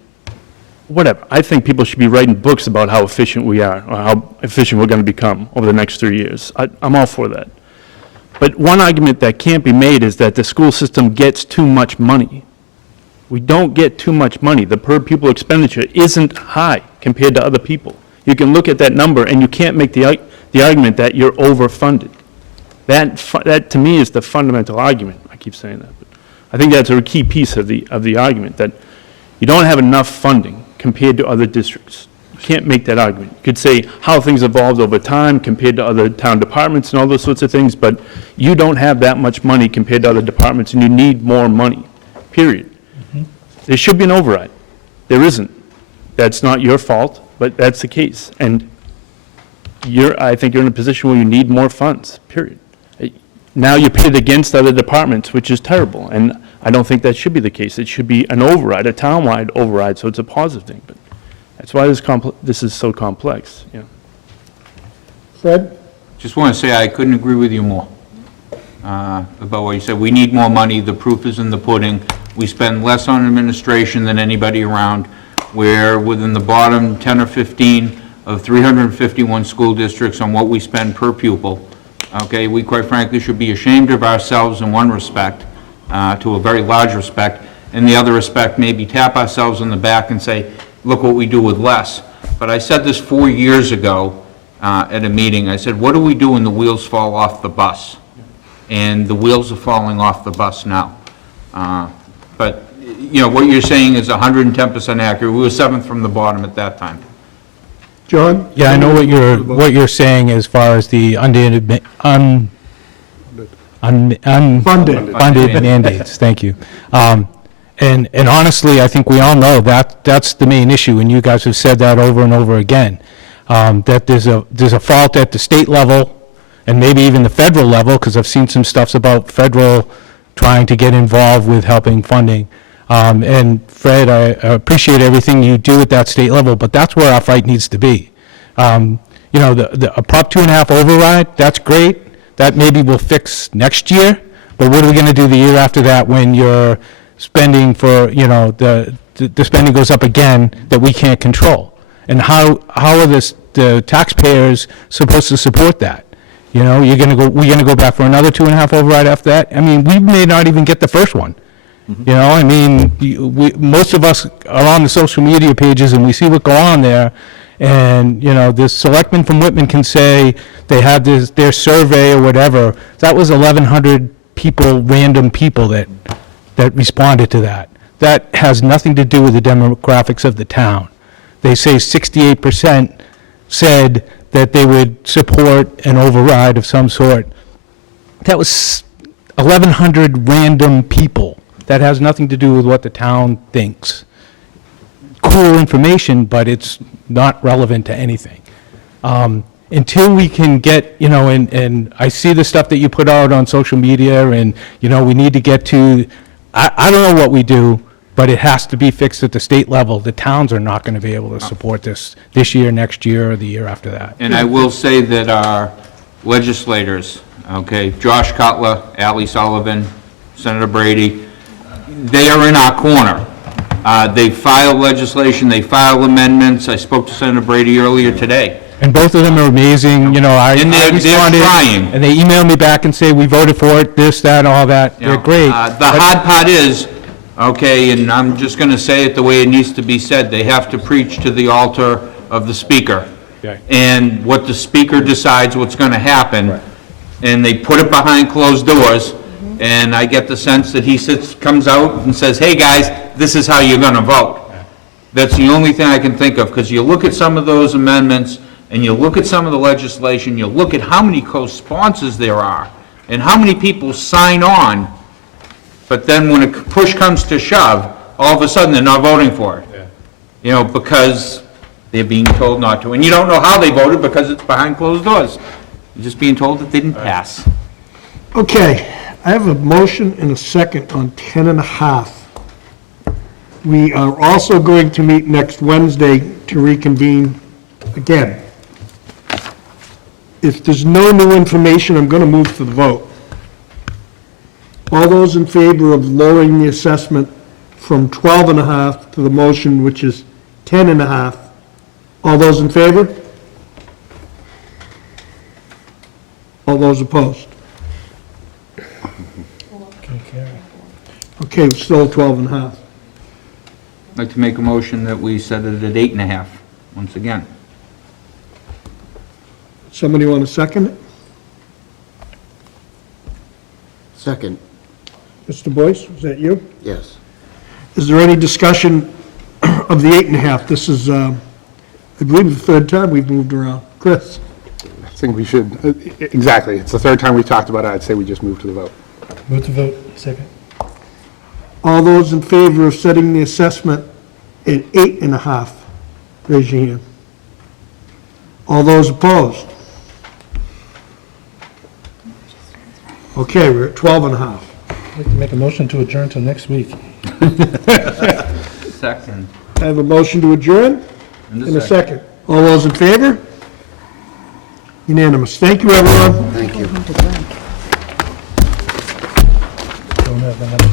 Whatever. I think people should be writing books about how efficient we are, or how efficient we're going to become over the next 3 years. I'm all for that. But one argument that can't be made is that the school system gets too much money. We don't get too much money. The per pupil expenditure isn't high compared to other people. You can look at that number and you can't make the argument that you're overfunded. That to me is the fundamental argument. I keep saying that. But I think that's a key piece of the argument, that you don't have enough funding compared to other districts. You can't make that argument. You could say how things evolved over time compared to other town departments and all those sorts of things, but you don't have that much money compared to other departments, and you need more money, period. There should be an override. There isn't. That's not your fault, but that's the case. And I think you're in a position where you need more funds, period. Now you're pitted against other departments, which is terrible, and I don't think that should be the case. It should be an override, a townwide override, so it's a positive thing, but that's why this is so complex, yeah. Fred? Just want to say I couldn't agree with you more about what you said. We need more money. The proof is in the pudding. We spend less on administration than anybody around. We're within the bottom 10 or 15 of 351 school districts on what we spend per pupil. Okay, we quite frankly should be ashamed of ourselves in one respect, to a very large respect. In the other respect, maybe tap ourselves on the back and say, look what we do with less. But I said this 4 years ago at a meeting. I said, what do we do when the wheels fall off the bus? And the wheels are falling off the bus now. But, you know, what you're saying is 110% accurate. We were seventh from the bottom at that time. John? Yeah, I know what you're saying as far as the funded mandates, thank you. And honestly, I think we all know that that's the main issue, and you guys have said that over and over again, that there's a fault at the state level, and maybe even the federal level, because I've seen some stuffs about federal trying to get involved with helping funding. And Fred, I appreciate everything you do at that state level, but that's where our fight needs to be. You know, a Prop 2.5 override, that's great. That maybe we'll fix next year, but what are we going to do the year after that when you're spending for, you know, the spending goes up again that we can't control? And how are the taxpayers supposed to support that? You know, we're going to go back for another 2.5 override after that? I mean, we may not even get the first one. You know, I mean, most of us are on the social media pages and we see what go on there. And, you know, this selectman from Whitman can say they had their survey or whatever. That was 1,100 people, random people that responded to that. That has nothing to do with the demographics of the town. They say 68% said that they would support an override of some sort. That was 1,100 random people. That has nothing to do with what the town thinks. Cool information, but it's not relevant to anything. Until we can get, you know, and I see the stuff that you put out on social media, and, you know, we need to get to, I don't know what we do, but it has to be fixed at the state level. The towns are not going to be able to support this year, next year, or the year after that. And I will say that our legislators, okay, Josh Cutler, Ally Sullivan, Senator Brady, they are in our corner. They file legislation, they file amendments. I spoke to Senator Brady earlier today. And both of them are amazing, you know, I responded, trying. and they email me back and say, we voted for it, this, that, all that. You know, They're great. The hard part is, okay, and I'm just going to say it the way it needs to be said, they have to preach to the altar of the speaker. Okay. And what the speaker decides what's going to happen, and they put it behind closed doors, and I get the sense that he comes out and says, hey, guys, this is how you're going to vote. That's the only thing I can think of, because you look at some of those amendments, and you look at some of the legislation, you look at how many co-sponsors there are, and how many people sign on, but then when a push comes to shove, all of a sudden, they're not voting for it. You know, because they're being told not to. And you don't know how they voted because it's behind closed doors. You're just being told that they didn't pass. Okay, I have a motion and a second on 10.5. We are also going to meet next Wednesday to reconvene again. If there's no new information, I'm going to move to the vote. All those in favor of lowering the assessment from 12.5 to the motion, which is 10.5, all those in favor? All those opposed? Okay, we're still at 12.5. I'd like to make a motion that we set it at 8.5, once again. Somebody want to second it? Second, Mr. Boyce, is that you? yes. Is there any discussion of the 8.5? This is, I believe, the third time we've moved around. Chris? I think we should, exactly, it's the third time we've talked about it, I'd say we just move to the vote. Move to vote, second. All those in favor of setting the assessment at 8.5, raise your hand. All those opposed? Okay, we're at 12 and a half. I'd like to make a motion to adjourn till next week. Second. I have a motion to adjourn in a second. All those in favor? Unanimous. Thank you, everyone. Thank you. Don't have another